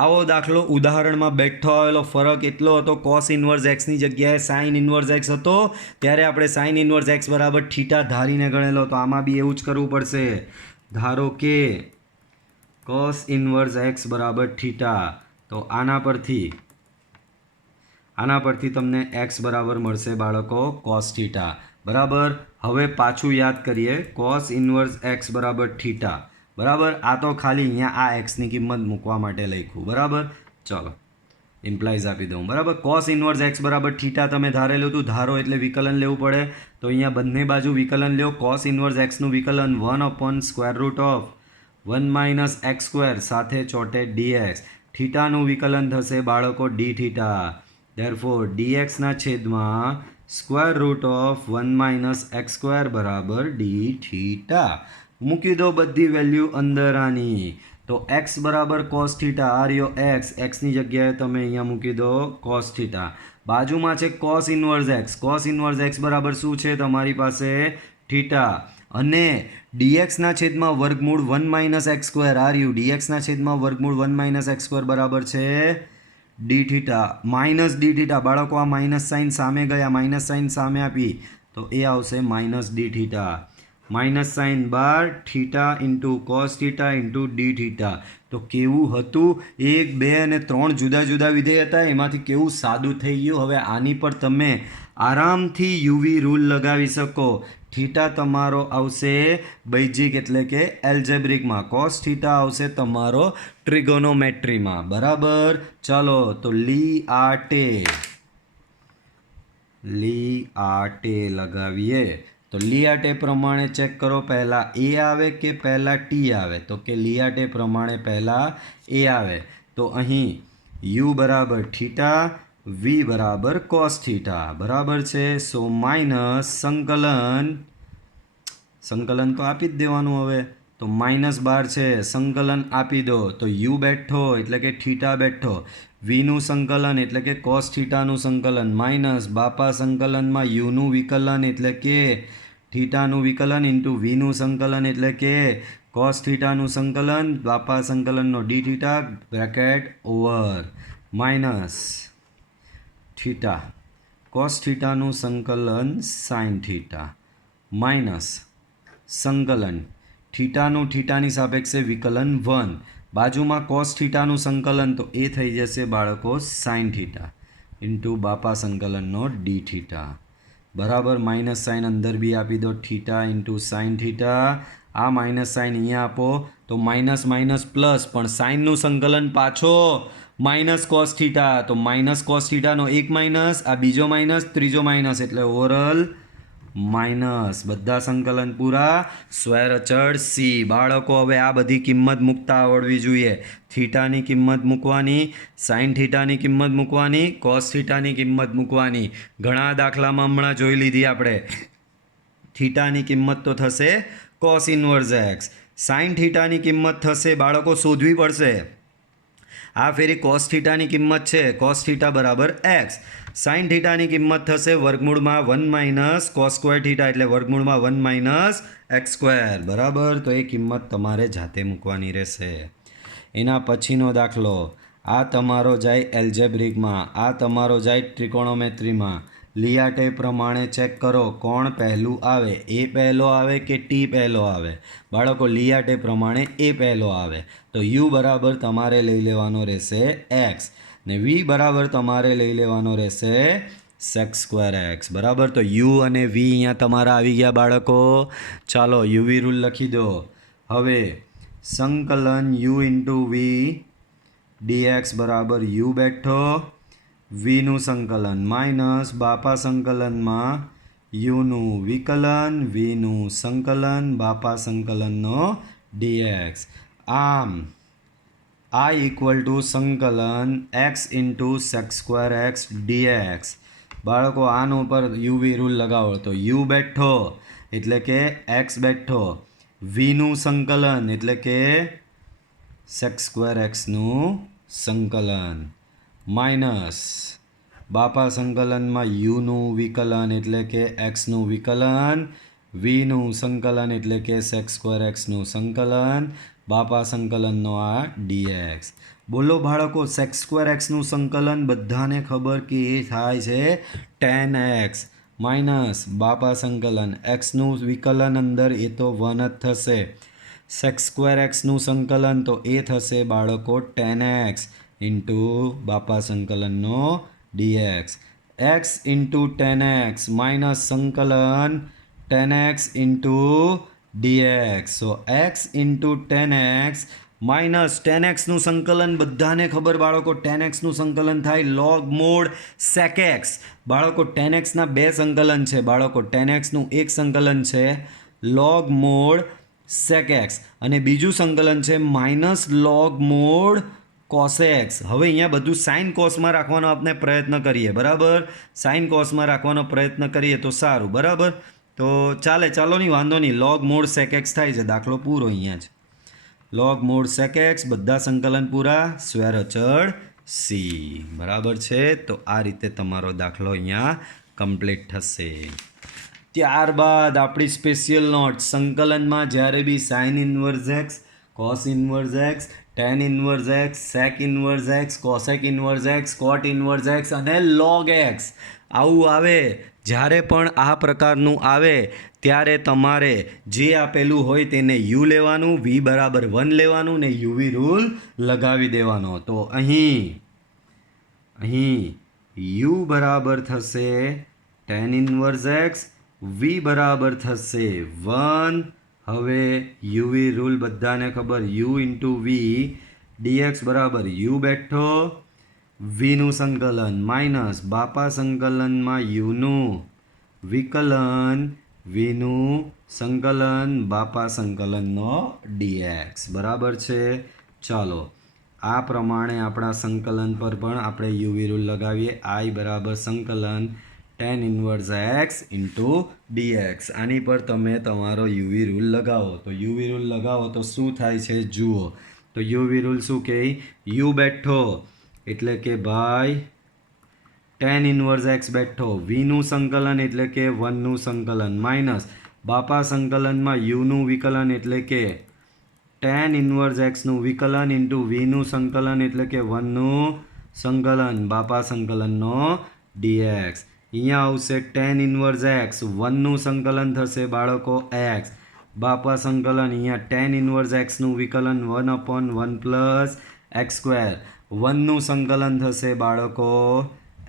આવો દાખલો ઉદાહરણમાં બેઠો આવેલો ફરક એટલો હતો, કોસ ઇન્વર્સ એક્સની જગ્યાએ સાઇન ઇન્વર્સ એક્સ હતો, ત્યારે આપણે સાઇન ઇન્વર્સ એક્સ બરાબર થીટા ધારીને ગણેલો, તો આમાં બી એવું જ કરવું પડશે. ધારો કે કોસ ઇન્વર્સ એક્સ બરાબર થીટા, તો આના પરથી તમને એક્સ બરાબર મળશે બાળકો કોસ થીટા, બરાબર. હવે પાછું યાદ કરીએ, કોસ ઇન્વર્સ એક્સ બરાબર થીટા, બરાબર. આ તો ખાલી અહીંયા આ એક્સની કિંમત મૂકવા માટે લખ્યું, બરાબર. ચલો ઇમ્પ્લાઇઝ આપી દઉં, બરાબર. કોસ ઇન્વર્સ એક્સ બરાબર થીટા તમે ધારેલું હતું, ધારો એટલે વિકલન લેવું પડે, તો અહીંયા બંને બાજુ વિકલન લ્યો. કોસ ઇન્વર્સ એક્સનું વિકલન 1/√1 માઇનસ એક્સ સ્ક્વેર સાથે ચોટે ડીએક્સ. થીટાનું વિકલન થશે બાળકો ડી થીટા. Therefore, dx ના છેદમાં √1 માઇનસ એક્સ સ્ક્વેર બરાબર ડી થીટા. મૂકી દો બધી વેલ્યુ અંદર આની, તો એક્સ બરાબર કોસ થીટા, આ રહ્યો એક્સ, એક્સની જગ્યાએ તમે અહીંયા મૂકી દો કોસ થીટા. બાજુમાં છે કોસ ઇન્વર્સ એક્સ બરાબર શું છે તમારી પાસે? થીટા. અને ડીએક્સના છેદમાં વર્ગમૂળ 1 માઇનસ એક્સ સ્ક્વેર, આ રહ્યું ડીએક્સના છેદમાં વર્ગમૂળ 1 માઇનસ એક્સ સ્ક્વેર બરાબર છે D theta. Minus D theta બાળકો, આ માઇનસ સાઇન સામે ગયા, માઇનસ સાઇન સામે આપી તો એ આવશે minus D theta. Minus sine bar theta into cos theta into D theta. તો કેવું હતું? 1, 2 અને 3 જુદા જુદા વિધેય હતા, એમાંથી કેવું સાદું થઈ ગયું. હવે આની પર તમે આરામથી યુવી રૂલ લગાવી શકો. થીટા તમારો આવશે બેઝિક એટલે કે એલ્જેબ્રિકમાં, કોસ થીટા આવશે તમારો ટ્રિગોનોમેટ્રીમાં, બરાબર. ચાલો તો લી આટે લગાવીએ. તો લી આટે પ્રમાણે ચેક કરો, પહેલાં એ આવે કે પહેલાં ટી આવે? તો કે લી આટે પ્રમાણે પહેલાં એ આવે. તો અહીં યુ બરાબર થીટા વી બરાબર કોસ થીટા બરાબર છે. સો માઇનસ સંકલન તો આપી જ દેવાનું. હવે તો -12 છે, સંકલન આપી દો તો યુ બેઠો એટલે કે થીટા બેઠો, વીનું સંકલન એટલે કે કોસ થીટાનું સંકલન, માઇનસ બાપા સંકલનમાં યુનું વિકલન એટલે કે થીટાનું વિકલન ઇન્ટુ વીનું સંકલન એટલે કે કોસ થીટાનું સંકલન, બાપા સંકલનનો D theta bracket over minus theta cos થીટાનું સંકલન સાઇન થીટા માઇનસ સંકલન થીટાનું થીટાની સાપેક્ષે વિકલન 1, બાજુમાં કોસ થીટાનું સંકલન તો એ થઈ જશે બાળકો સાઇન થીટા ઇન્ટુ બાપા સંકલનનો ડી થીટા બરાબર. માઇનસ સાઇન અંદર બી આપી દો, થીટા ઇન્ટુ સાઇન થીટા. આ માઇનસ સાઇન અહીંયા આપો તો માઇનસ માઇનસ પ્લસ, પણ સાઇનનું સંકલન પાછો માઇનસ કોસ થીટા, તો માઇનસ કોસ થીટાનો એક માઇનસ, આ બીજો માઇનસ, ત્રીજો માઇનસ એટલે ઓવરઓલ માઇનસ. બધા સંકલન પૂરા. સ્ક્વેર અચળ સી. બાળકો હવે આ બધી કિંમત મૂકતા આવડવી જોઈએ. થીટાની કિંમત મૂકવાની, સાઇન થીટાની કિંમત મૂકવાની, કોસ થીટાની કિંમત મૂકવાની. ઘણા દાખલામાં હમણાં જોઈ લીધી આપણે. થીટાની કિંમત તો થશે કોસ ઇન્વર્સ એક્સ, સાઇન થીટાની કિંમત થશે બાળકો શોધવી પડશે. આ ફેરી કોસ થીટાની કિંમત છે કોસ થીટા બરાબર એક્સ, સાઇન થીટાની કિંમત થશે વર્ગમૂળમાં 1 માઇનસ કોસ સ્ક્વેર થીટા એટલે વર્ગમૂળમાં 1 માઇનસ એક્સ સ્ક્વેર બરાબર. તો એ કિંમત તમારે જાતે મૂકવાની રહેશે. એના પછીનો દાખલો, આ તમારો જાય એલ્જેબ્રિકમાં, આ તમારો જાય ત્રિકોણોમેટ્રીમાં. લિયાટે પ્રમાણે ચેક કરો કોણ પહેલું આવે, એ પહેલો આવે કે ટી પહેલો આવે. બાળકો લિયાટે પ્રમાણે એ પહેલો આવે તો યુ બરાબર તમારે લઈ લેવાનો રહેશે એક્સ ને વી બરાબર તમારે લઈ લેવાનો રહેશે સેક્સ સ્ક્વેર એક્સ બરાબર. તો યુ અને વી અહીંયા તમારા આવી ગયા બાળકો. ચાલો યુવી રૂલ લખી દો. હવે સંકલન યુ ઇન્ટુ વી ડીએક્સ બરાબર યુ બેઠો, વીનું સંકલન માઇનસ બાપા સંકલનમાં યુનું વિકલન, વીનું સંકલન, બાપા સંકલનનો ડીએક્સ. આમ આ ઇક્વલ ટુ સંકલન x into sec square x d x. બાળકો આનો ઉપર યુવી રૂલ લગાવો તો યુ બેઠો એટલે કે એક્સ બેઠો, વીનું સંકલન એટલે કે સેક્સ સ્ક્વેર એક્સનું સંકલન માઇનસ બાપા સંકલનમાં યુનું વિકલન એટલે કે એક્સનું વિકલન, વીનું સંકલન એટલે કે સેક્સ સ્ક્વેર એક્સનું સંકલન, બાપા સંકલનનો આ ડીએક્સ. બોલો બાળકો સેક્સ સ્ક્વેર એક્સનું સંકલન બધાને ખબર કે એ થાય છે tan એક્સ માઇનસ બાપા સંકલન એક્સનું વિકલન અંદર એ તો 1 જ થશે, સેક્સ સ્ક્વેર એક્સનું સંકલન તો એ થશે બાળકો tan એક્સ ઇન્ટુ બાપા સંકલનનો dx. X into tan x minus સંકલન tan x into dx. So x into tan x minus tan એક્સનું સંકલન બધાને ખબર બાળકો tan એક્સનું સંકલન થાય લોગ મોડ સેક એક્સ. બાળકો tan એક્સના બે સંકલન છે બાળકો, tan એક્સનું એક સંકલન છે લોગ મોડ સેક એક્સ અને બીજું સંકલન છે માઇનસ લોગ મોડ કોસેક્સ. હવે અહીંયા બધું સાઇન કોસમાં રાખવાનો આપણે પ્રયત્ન કરીએ બરાબર, સાઇન કોસમાં રાખવાનો પ્રયત્ન કરીએ તો સારું બરાબર. તો ચાલો નહીં વાંધો નહીં, લોગ મોડ સેક એક્સ થાય છે, દાખલો પૂરો અહીંયા જ. લોગ મોડ સેક એક્સ બધા સંકલન પૂરા, સ્ક્વેર અચળ સી બરાબર છે. તો આ રીતે તમારો દાખલો અહીંયા કમ્પ્લીટ થશે. ત્યારબાદ આપણી સ્પેશિયલ નોટ, સંકલનમાં જ્યારે બી sine inverse x, cos inverse x, tan inverse x, sec inverse x, cosec inverse x, cot inverse x અને લોગ એક્સ આવું આવે, જ્યારે પણ આ પ્રકારનું આવે ત્યારે તમારે જે આપેલું હોય તેને યુ લેવાનું, વી બરાબર 1 લેવાનું ને યુવી રૂલ લગાવી દેવાનો. તો અહીં યુ બરાબર થશે ટેન ઇન્વર્સ એક્સ, વી બરાબર થશે 1. હવે યુવી રૂલ બધાને ખબર, યુ ઇન્ટુ વી ડીએક્સ બરાબર યુ બેઠો, વીનું સંકલન માઇનસ બાપા સંકલનમાં યુનું વિકલન, વીનું સંકલન, બાપા સંકલનનો ડીએક્સ બરાબર છે. ચાલો આ પ્રમાણે આપણા સંકલન પર પણ આપણે યુવી રૂલ લગાવીએ. આઈ બરાબર સંકલન tan inverse x into d x. આની પર તમે તમારો યુવી રૂલ લગાવો. તો યુવી રૂલ લગાવો તો શું થાય છે જુઓ. તો યુવી રૂલ શું કહે? યુ બેઠો એટલે કે ભાઈ tan ઇન્વર્સ એક્સ બેઠો. વીનું સંકલન એટલે કે 1નું સંકલન માઇનસ બાપા સંકલનમાં યુનું વિકલન એટલે કે tan ઇન્વર્સ એક્સનું વિકલન ઇન્ટુ વીનું સંકલન એટલે કે 1નું સંકલન બાપા સંકલનનો ડીએક્સ. અહીંયા આવશે tan ઇન્વર્સ એક્સ 1નું સંકલન થશે બાળકો એક્સ બાપા સંકલન. અહીંયા tan ઇન્વર્સ એક્સનું વિકલન 1/1 પ્લસ એક્સ સ્ક્વેર. 1નું સંકલન થશે બાળકો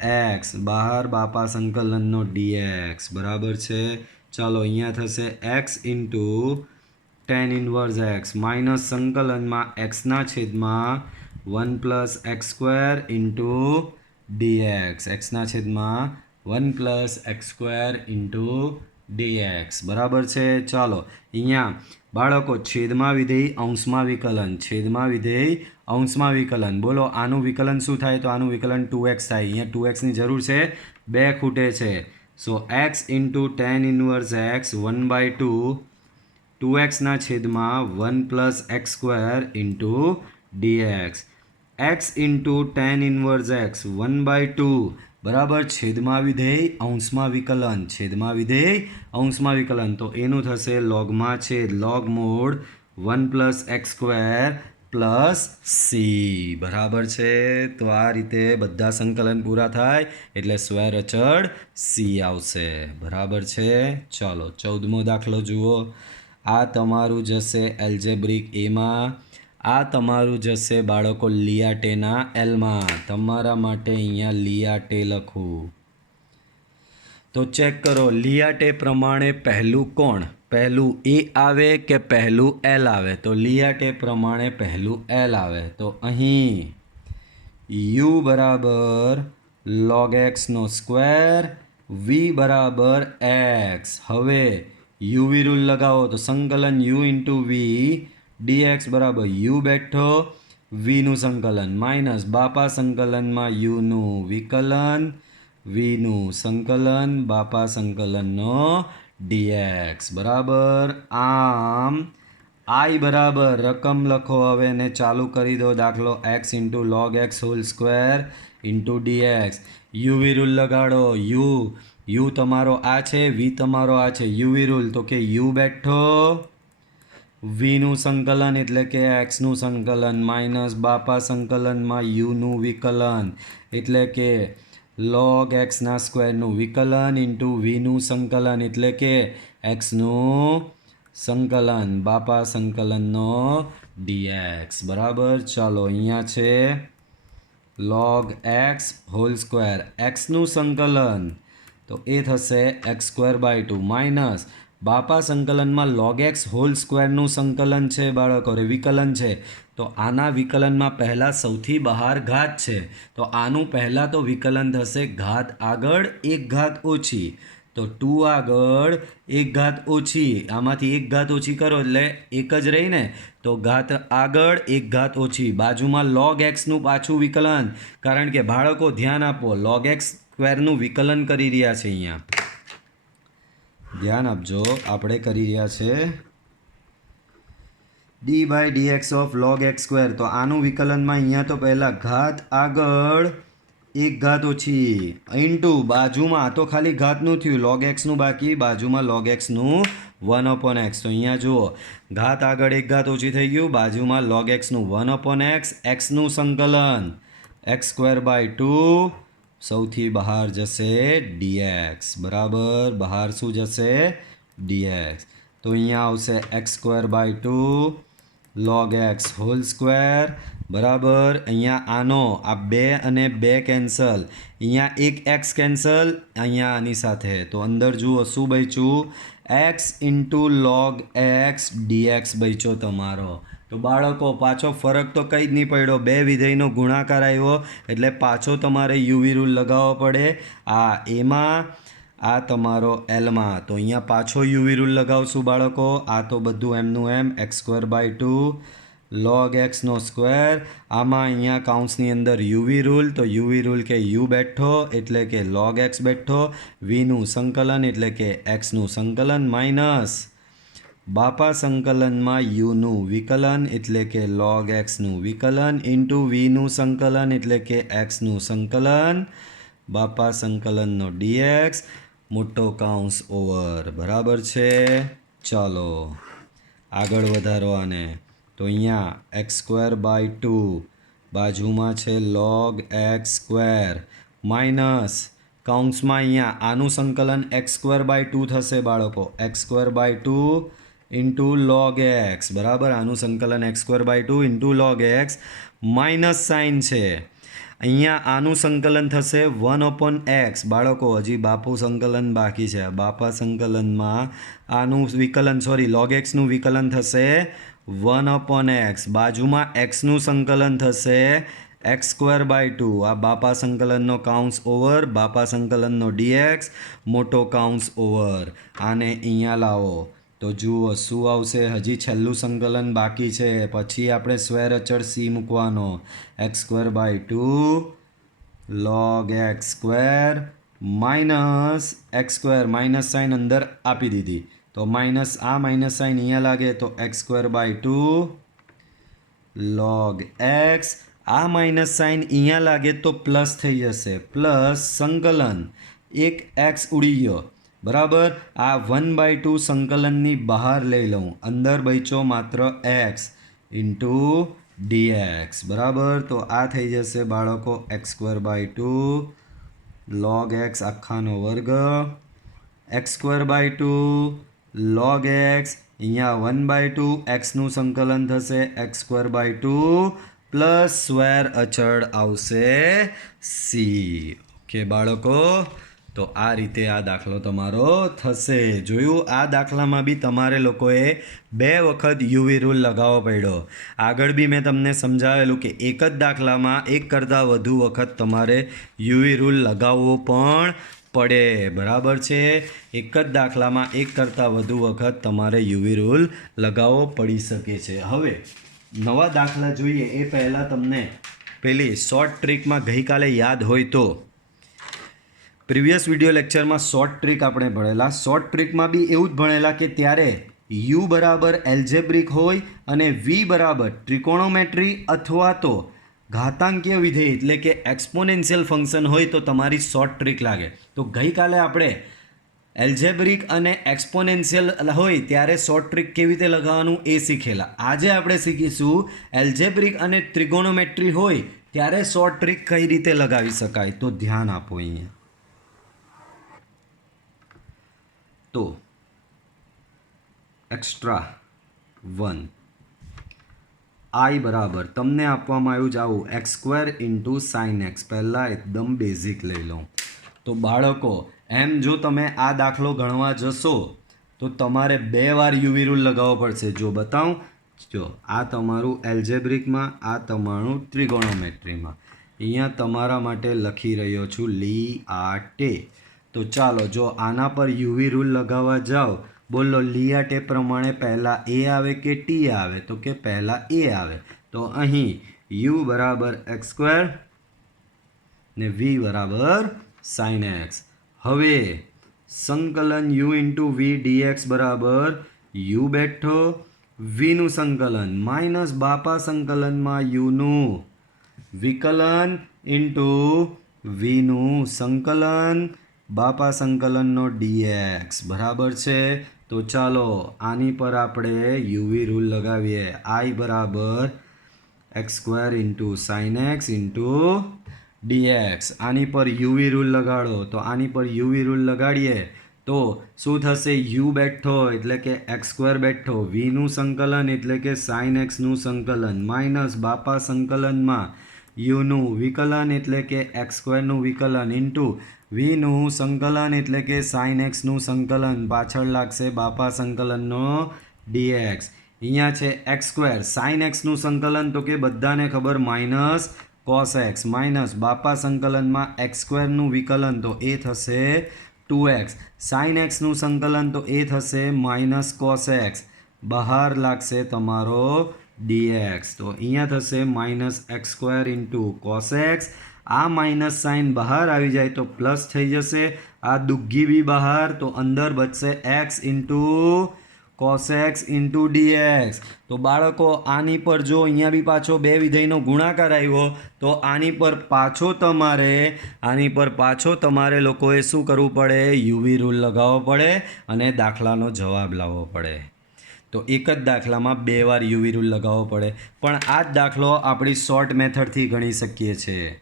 એક્સ બહાર બાપા સંકલનનો ડીએક્સ. બરાબર છે. ચાલો અહીંયા થશે x into tan inverse x minus સંકલનમાં એક્સના છેદમાં 1 plus x square into dx. એક્સના છેદમાં 1 plus x square into dx. બરાબર છે. ચાલો અહીંયા બાળકો છેદમાં વિધેય અંશમાં વિકલન. છેદમાં વિધેય અંશમાં વિકલન. બોલો આનું વિકલન શું થાય? તો આનું વિકલન 2x થાય. અહીંયા 2xની જરૂર છે, 2 ખૂટે છે. So x into tan inverse x 1/2 2xના છેદમાં 1 plus x square into dx. X into tan inverse x 1/2 બરાબર છેદમાં વિધેય અંશમાં વિકલન. છેદમાં વિધેય અંશમાં વિકલન તો એનું થશે લોગમાં છેદ log mode 1 plus x square plus C. બરાબર છે. તો આ રીતે બધા સંકલન પૂરા થાય એટલે સ્વેર અચળ સી આવશે. બરાબર છે. ચાલો 14મો દાખલો જુઓ. આ તમારું જશે એલ્જેબ્રિક એમાં. આ તમારું જશે બાળકો લિયાટેના એલમાં. તમારા માટે અહીંયા લિયાટે લખું તો ચેક કરો. લિયાટે પ્રમાણે પહેલું કોણ? પહેલું એ આવે કે પહેલું એલ આવે? તો લિયાટે પ્રમાણે પહેલું એલ આવે. તો અહીં યુ બરાબર લોગ એક્સનો સ્ક્વેર વી બરાબર એક્સ. હવે યુવી રૂલ લગાવો તો સંકલન યુ ઇન્ટુ વી ડીએક્સ બરાબર યુ બેઠો વીનું સંકલન માઇનસ બાપા સંકલનમાં યુનું વિકલન વીનું સંકલન બાપા સંકલનનો ડીએક્સ. બરાબર. આમ આઈ બરાબર રકમ લખો હવે ને ચાલુ કરી દો દાખલો. X into log x whole square into dx. UV rule લગાડો. યુ તમારો આ છે, વી તમારો આ છે. યુવી રૂલ તો કે યુ બેઠો વીનું સંકલન એટલે કે એક્સનું સંકલન માઇનસ બાપા સંકલનમાં યુનું વિકલન એટલે કે લોગ એક્સના સ્ક્વેરનું વિકલન ઇન્ટુ વીનું સંકલન એટલે કે એક્સનું સંકલન બાપા સંકલનનો ડીએક્સ. બરાબર. ચાલો અહીંયા છે લોગ એક્સ હોલ સ્ક્વેર એક્સનું સંકલન તો એ થશે એક્સ સ્ક્વેર બાય 2 માઇનસ બાપા સંકલનમાં લોગ એક્સ હોલ સ્ક્વેરનું સંકલન છે બાળકો વિકલન છે. તો આના વિકલનમાં પહેલાં સૌથી બહાર ઘાત છે તો આનું પહેલાં તો વિકલન થશે ઘાત આગળ એક ઘાત ઓછી. તો 2 આગળ એક ઘાત ઓછી. આમાંથી એક ઘાત ઓછી કરો એટલે એક જ રહી ને. તો ઘાત આગળ એક ઘાત ઓછી. બાજુમાં લોગ એક્સનું પાછું વિકલન. કારણ કે બાળકો ધ્યાન આપો લોગ એક્સ સ્ક્વેરનું વિકલન કરી રહ્યા છે. અહીંયા ધ્યાન આપજો આપણે કરી રહ્યા છે d by d x of log x square. તો આનું વિકલનમાં અહીંયા તો પહેલાં ઘાત આગળ એક ઘાત ઓછી ઇન્ટુ બાજુમાં તો ખાલી ઘાતનું થયું લોગ એક્સનું બાકી બાજુમાં લોગ એક્સનું 1/x. તો અહીંયા જુઓ ઘાત આગળ એક ઘાત ઓછી થઈ ગયું બાજુમાં લોગ એક્સનું 1/x એક્સનું સંકલન એક્સ સ્ક્વેર બાય 2 સૌથી બહાર જશે ડીએક્સ. બરાબર. બહાર શું જશે? ડીએક્સ. તો અહીંયા આવશે x square by 2 log x whole square બરાબર. અહીંયા આનો આ 2 અને 2 કેન્સલ. અહીંયા એક એક્સ કેન્સલ અહીંયા આની સાથે. તો અંદર જુઓ શું બચ્યું? X into log x dx બચ્યો તમારો. તો બાળકો પાછો ફરક તો કંઈ જ નહીં પડ્યો. બે વિધેયનો ગુણાકાર આવ્યો એટલે પાછો તમારે યુવી રૂલ લગાવવો પડે. આ એમાં આ તમારો એલમાં. તો અહીંયા પાછો યુવી રૂલ લગાવશું બાળકો. આ તો બધું એમનું એમ x square by 2 log x નો સ્ક્વેર. આમાં અહીંયા કાઉન્સની અંદર યુવી રૂલ, તો યુવી રૂલ કે યુ બેઠો એટલે કે log x બેઠો, વીનું સંકલન એટલે કે એક્સનું સંકલન માઇનસ બાપા સંકલનમાં યુનું વિકલન એટલે કે log xનું વિકલન ઇન્ટુ વીનું સંકલન એટલે કે એક્સનું સંકલન બાપા સંકલનનો dx મોટો કાઉન્સ ઓવર. બરાબર છે. ચાલો આગળ વધારો આને. તો અહીંયા x²/2 બાજુમાં છે log x² માઇનસ કાઉન્સમાં અહીંયા આનું સંકલન x²/2 થશે બાળકો. x²/2 into log x. બરાબર, આનું સંકલન x²/2 into log x minus sign છે. અહીંયા આનું સંકલન થશે 1/x. બાળકો હજી બાપુ સંકલન બાકી છે. બાપા સંકલનમાં આનું વિકલન log xનું વિકલન થશે 1/x. બાજુમાં xનું સંકલન થશે x²/2. આ બાપા સંકલનનો કાઉન્સ ઓવર બાપા સંકલનનો dx મોટો કાઉન્સ ઓવર. આને અહીંયા લાવો તો જુઓ શું આવશે. હજી છેલ્લું સંકલન બાકી છે, પછી આપણે સ્વેર અચળ c મૂકવાનો. x²/2 log x² minus x² minus sign અંદર આપી દીધી તો માઇનસ આ માઇનસ સાઇન અહીંયા લાગે તો x²/2 log x. આ માઇનસ સાઇન અહીંયા લાગે તો પ્લસ થઈ જશે. પ્લસ સંકલન એક x ઉડી ગયો. બરાબર, આ 1/2 સંકલનની બહાર લઈ લઉં, અંદર બચ્યો માત્ર x ઇન્ટુ dx. બરાબર, તો આ થઈ જશે બાળકો x²/2 log x આખાનો વર્ગ x²/2 log x. અહીંયા 1/2 xનું સંકલન થશે x²/2 પ્લસ સ્વેર અચળ આવશે c. ઓકે બાળકો, તો આ રીતે આ દાખલો તમારો થશે. જોયું, આ દાખલામાં બી તમારે લોકોએ 2 વખત યુવી રૂલ લગાવવો પડ્યો. આગળ બી મેં તમને સમજાવેલું કે એક જ દાખલામાં એક કરતાં વધુ વખત તમારે યુવી રૂલ લગાવવો પણ પડે. બરાબર છે, એક જ દાખલામાં એક કરતાં વધુ વખત તમારે યુવી રૂલ લગાવવો પડી શકે છે. હવે નવા દાખલા જોઈએ એ પહેલાં તમને પેલી શોર્ટ ટ્રીકમાં ગઈકાલે યાદ હોય તો પ્રીવિયસ વિડીયો લેક્ચરમાં શોર્ટ ટ્રીક આપણે ભણેલા. શોર્ટ ટ્રીકમાં બી એવું જ ભણેલા કે ત્યારે યુ બરાબર એલ્જેબ્રિક હોય અને વી બરાબર ત્રિકોણોમેટ્રી અથવા તો ઘાતાંકીય વિધેય એટલે કે એક્સપોનેન્શિયલ ફંક્શન હોય તો તમારી શોર્ટ ટ્રીક લાગે. તો ગઈકાલે આપણે એલ્જેબ્રિક અને એક્સપોનેન્શિયલ હોય ત્યારે શોર્ટ ટ્રીક કેવી રીતે લગાવવાનું એ શીખેલા. આજે આપણે શીખીશું એલ્જેબ્રિક અને ત્રિકોણોમેટ્રી હોય ત્યારે શોર્ટ ટ્રીક કઈ રીતે લગાવી શકાય. તો ધ્યાન આપો અહીંયા. તો એક્સ્ટ્રા 1 i બરાબર તમને આપવામાં આવ્યું જ આવું x² ઇન્ટુ સાઇન એક્સ. પહેલાં એકદમ બેઝિક લઈ લઉં. તો બાળકો એમ જો તમે આ દાખલો ગણવા જશો તો તમારે 2 વાર યુવી રૂલ લગાવવો પડશે. જો બતાવું, જો આ તમારું એલ્જેબ્રિકમાં, આ તમારું ત્રિકોણોમેટ્રીમાં. અહીંયા તમારા માટે લખી રહ્યો છું લી આટે. તો ચાલો જો આના પર યુવી રૂલ લગાવવા જાઓ, બોલો લિયાટે પ્રમાણે પહેલાં એ આવે કે ટી આવે? તો કે પહેલાં એ આવે. તો અહીં યુ બરાબર x² ને વી બરાબર સાઇન એક્સ. હવે સંકલન યુ ઇન્ટુ વી dx બરાબર યુ બેઠો, વીનું સંકલન માઇનસ બાપા સંકલનમાં યુનું વિકલન ઇન્ટુ વીનું સંકલન બાપા સંકલનનો dx. બરાબર છે. તો ચાલો આની પર આપણે યુવી રૂલ લગાવીએ. i બરાબર x² into sin x into dx. આની પર યુવી રૂલ લગાડો. તો આની પર યુવી રૂલ લગાડીએ તો શું થશે? યુ બેઠો એટલે કે x² બેઠો, વીનું સંકલન એટલે કે સાઇન એક્સનું સંકલન માઇનસ બાપા સંકલનમાં યુનું વિકલન એટલે કે x²નું વિકલન ઇન્ટુ વીનું સંકલન એટલે કે સાઇન એક્સનું સંકલન, પાછળ લાગશે બાપા સંકલનનો dx. અહીંયા છે x², સાઇન એક્સનું સંકલન તો કે બધાને ખબર માઇનસ cos x માઇનસ બાપા સંકલનમાં x²નું વિકલન તો એ થશે 2x, સાઇન એક્સનું સંકલન તો એ થશે માઇનસ cos x, બહાર લાગશે તમારો dx. તો અહીંયા થશે minus x square into cos x. આ માઇનસ સાઇન બહાર આવી જાય તો પ્લસ થઈ જશે. આ દુગ્ગી બી બહાર, તો અંદર બચશે x into cos x into d x. તો બાળકો આની પર જો અહીંયા બી પાછો બે વિધેયનો ગુણાકાર આવ્યો તો આની પર પાછો તમારે લોકોએ શું કરવું પડે? યુવી રૂલ લગાવવો પડે અને દાખલાનો જવાબ લાવવો પડે. તો એક જ દાખલામાં 2 વાર યુવી રૂલ લગાવવો પડે, પણ આ જ દાખલો આપણી શોર્ટ મેથડથી ગણી શકીએ છીએ.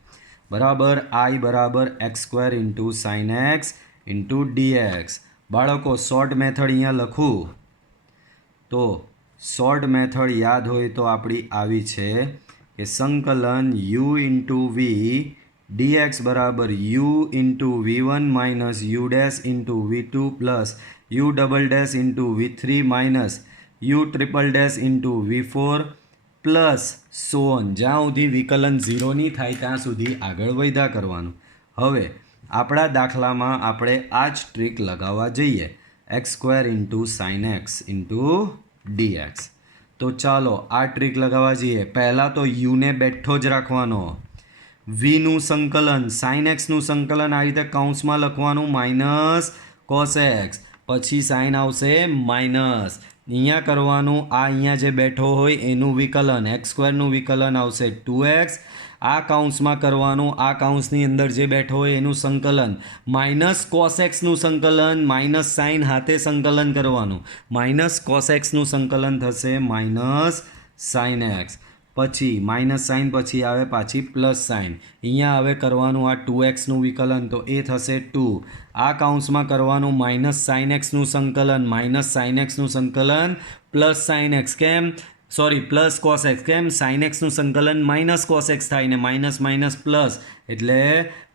બરાબર, આઈ બરાબર x square into sin x into d x. બાળકો શોર્ટ મેથડ અહીંયા લખું તો શોર્ટ મેથડ યાદ હોય તો આપણી આવી છે કે સંકલન યુ ઇન્ટુ વી ડીએક્સ બરાબર યુ ઇન્ટુ વી1 માઇનસ યુ ડેશ ઇન્ટુ વી2 plus U double dash into વી3 minus U triple dash into વી4 પ્લસ સોન. જ્યાં સુધી વિકલન 0 નહીં થાય ત્યાં સુધી આગળ વધ્યા કરવાનું. હવે આપણા દાખલામાં આપણે આ જ ટ્રીક લગાવવા જઈએ. X square into sin x into d x. તો ચાલો આ ટ્રીક લગાવવા જઈએ. પહેલાં તો યુને બેઠો જ રાખવાનો. વીનું સંકલન, સાઇન એક્સનું સંકલન આ રીતે કૌંસમાં લખવાનું માઇનસ કોસ એક્સ, પછી સાઇન આવશે માઇનસ. અહીંયા કરવાનું, આ અહીંયા જે બેઠો હોય એનું વિકલન, એક્સ સ્ક્વેરનું વિકલન આવશે 2x. આ કૌંસમાં કરવાનું, આ કૌંસની અંદર જે બેઠો હોય એનું સંકલન માઇનસ કોસ એક્સનું સંકલન, માઇનસ સાઇન હાથે સંકલન કરવાનું. માઇનસ કોસ એક્સનું સંકલન થશે માઇનસ સાઇન એક્સ. પછી માઇનસ સાઇન પછી આવે પાછી પ્લસ સાઇન. અહીંયા હવે કરવાનું આ 2xનું વિકલન, તો એ થશે 2. આ કૌંસમાં કરવાનું માઇનસ સાઇન એક્સનું સંકલન, માઇનસ સાઇન એક્સનું સંકલન પ્લસ સાઇન એક્સ. કેમ? Sorry, plus cos x. કેમ? સાઇન એક્સનું સંકલન માઇનસ કોસ એક્સ થાય ને માઇનસ માઇનસ પ્લસ, એટલે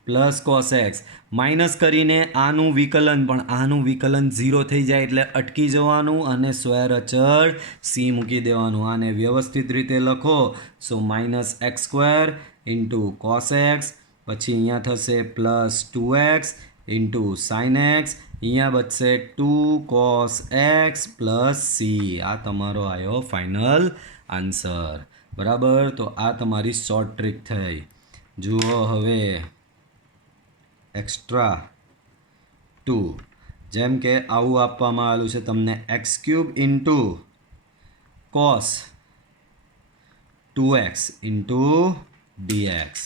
પ્લસ કોસ એક્સ. માઇનસ કરીને આનું વિકલન, પણ આનું વિકલન 0 થઈ જાય એટલે અટકી જવાનું અને સ્ક્વેર અચળ સી મૂકી દેવાનું. આને વ્યવસ્થિત રીતે લખો. So minus x square into cos x, પછી અહીંયા થશે plus 2x into sin x. અહીંયા બચશે 2 કોસ એક્સ પ્લસ સી. આ તમારો આવ્યો ફાઇનલ આન્સર. બરાબર, તો આ તમારી શોર્ટ ટ્રીક થઈ. જુઓ હવે એક્સ્ટ્રા 2, જેમ કે આવું આપવામાં આવેલું છે તમને, x cube into cos 2x into d x.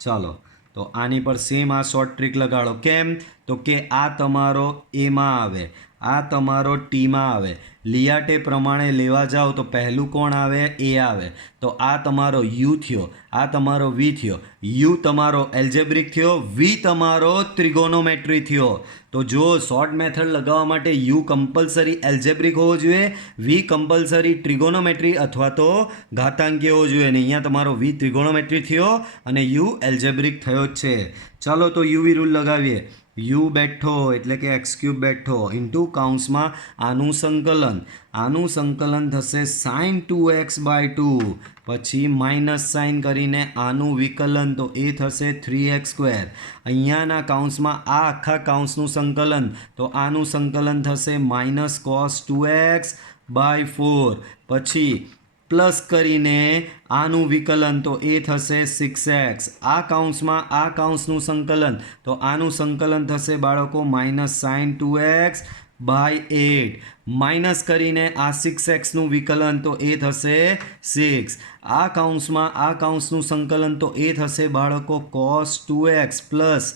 ચાલો, તો આની પર સેમ આ શોર્ટ ટ્રીક લગાડો. કેમ? તો કે આ તમારો એમાં આવે, આ તમારો ટીમાં આવે. લિયાટે પ્રમાણે લેવા જાઓ તો પહેલું કોણ આવે? એ આવે. તો આ તમારો યુ થયો, આ તમારો વી થયો. યુ તમારો એલ્જેબ્રિક થયો, વી તમારો ત્રિગોનોમેટ્રી થયો. તો જો શોર્ટ મેથડ લગાવવા માટે યુ કમ્પલસરી એલ્જેબ્રિક હોવો જોઈએ, વી કમ્પલસરી ટ્રિગોનોમેટ્રી અથવા તો ઘાતાંકી હોવો જોઈએ. અને અહીંયા તમારો વી ત્રિગોનોમેટ્રી થયો અને યુ એલ્જેબ્રિક થયો જ છે. ચાલો તો યુવી રૂલ લગાવીએ. યુ બેઠો એટલે કે એક્સ ક્યુબ બેઠો ઇન્ટુ કાઉન્સમાં આનું સંકલન થશે સાઇન 2x બાય 2, પછી માઇનસ સાઇન કરીને આનું વિકલન, તો એ થશે 3x સ્ક્વેર. અહીંયાના કાઉન્સમાં આ આખા કાઉન્સનું સંકલન, તો આનું સંકલન થશે માઇનસ કોસ 2x બાય 4, પછી પ્લસ કરીને આનું વિકલન, તો એ થશે 6x. આ કાઉન્સનું સંકલન, તો આનું સંકલન થશે બાળકો minus sign 2x by 8, minus કરીને આ 6xનું વિકલન, તો એ થશે 6. આ કાઉન્સનું સંકલન, તો એ થશે બાળકો cos 2x plus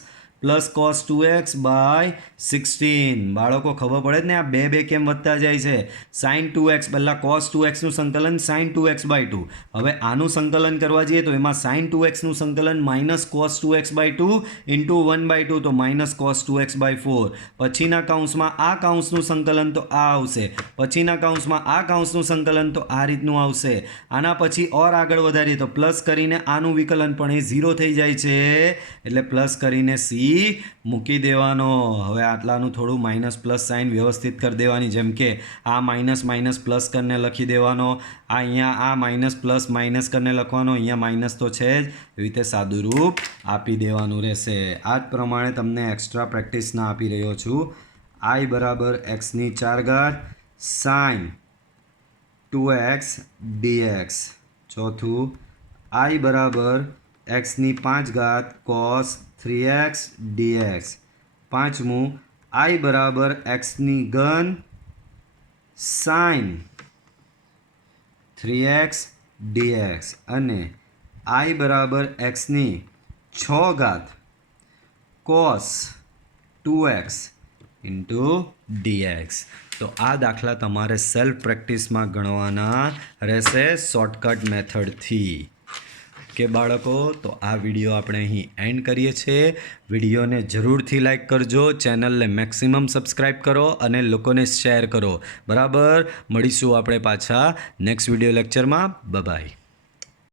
cos 2x by 16. બાળકો ખબર પડે જ ને આ બે કેમ વધતા જાય છે? સાઇન 2x, પહેલાં કોસ 2xનું સંકલન સાઇન 2x બાય 2. હવે આનું સંકલન કરવા જઈએ તો એમાં સાઇન 2xનું સંકલન minus cos 2x by 2 into 1/2, તો માઇનસ કોસ 2x બાય 4. પછીના કાઉન્સમાં આ કાઉન્સનું સંકલન, તો આ આવશે. પછીના કાઉન્સમાં આ કાઉન્સનું સંકલન, તો આ રીતનું આવશે. આના પછી ઓર આગળ વધારીએ તો પ્લસ કરીને આનું વિકલન, પણ એ 0 થઈ જાય છે એટલે પ્લસ કરીને સી મૂકી દેવાનો. હવે આટલાનું થોડું માઇનસ પ્લસ સાઇન વ્યવસ્થિત કરી દેવાની, જેમ કે આ માઇનસ પ્લસ કરીને લખી દેવાનો, આ અહીંયા આ માઇનસ પ્લસ માઇનસ કરીને લખવાનો, અહીંયા માઇનસ તો છે જ, એવી રીતે સાદું રૂપ આપી દેવાનું રહેશે. આ જ પ્રમાણે તમને એક્સ્ટ્રા પ્રેક્ટિસના આપી રહ્યો છું. આઈ બરાબર એક્સની 4 ઘાત સાઇન 2x dx. ચોથું I બરાબર xની 5 ઘાત cos 3x dx. પાંચમું I બરાબર xની ઘન sin 3x dx અને I બરાબર xની 6 ઘાત cos 2x dx. તો આ દાખલા તમારે સેલ્ફ પ્રેક્ટિસમાં ગણવાના રહેશે શોર્ટકટ મેથડથી. કે બાળકો, તો આ વિડીયો આપણે અહીં એન્ડ કરીએ છીએ. વિડીયોને જરૂરથી લાઈક કરજો, ચેનલને મેક્સિમમ સબસ્ક્રાઈબ કરો અને લોકોને શેર કરો. બરાબર, મળીશું આપણે પાછા નેક્સ્ટ વિડીયો લેક્ચરમાં. બાય.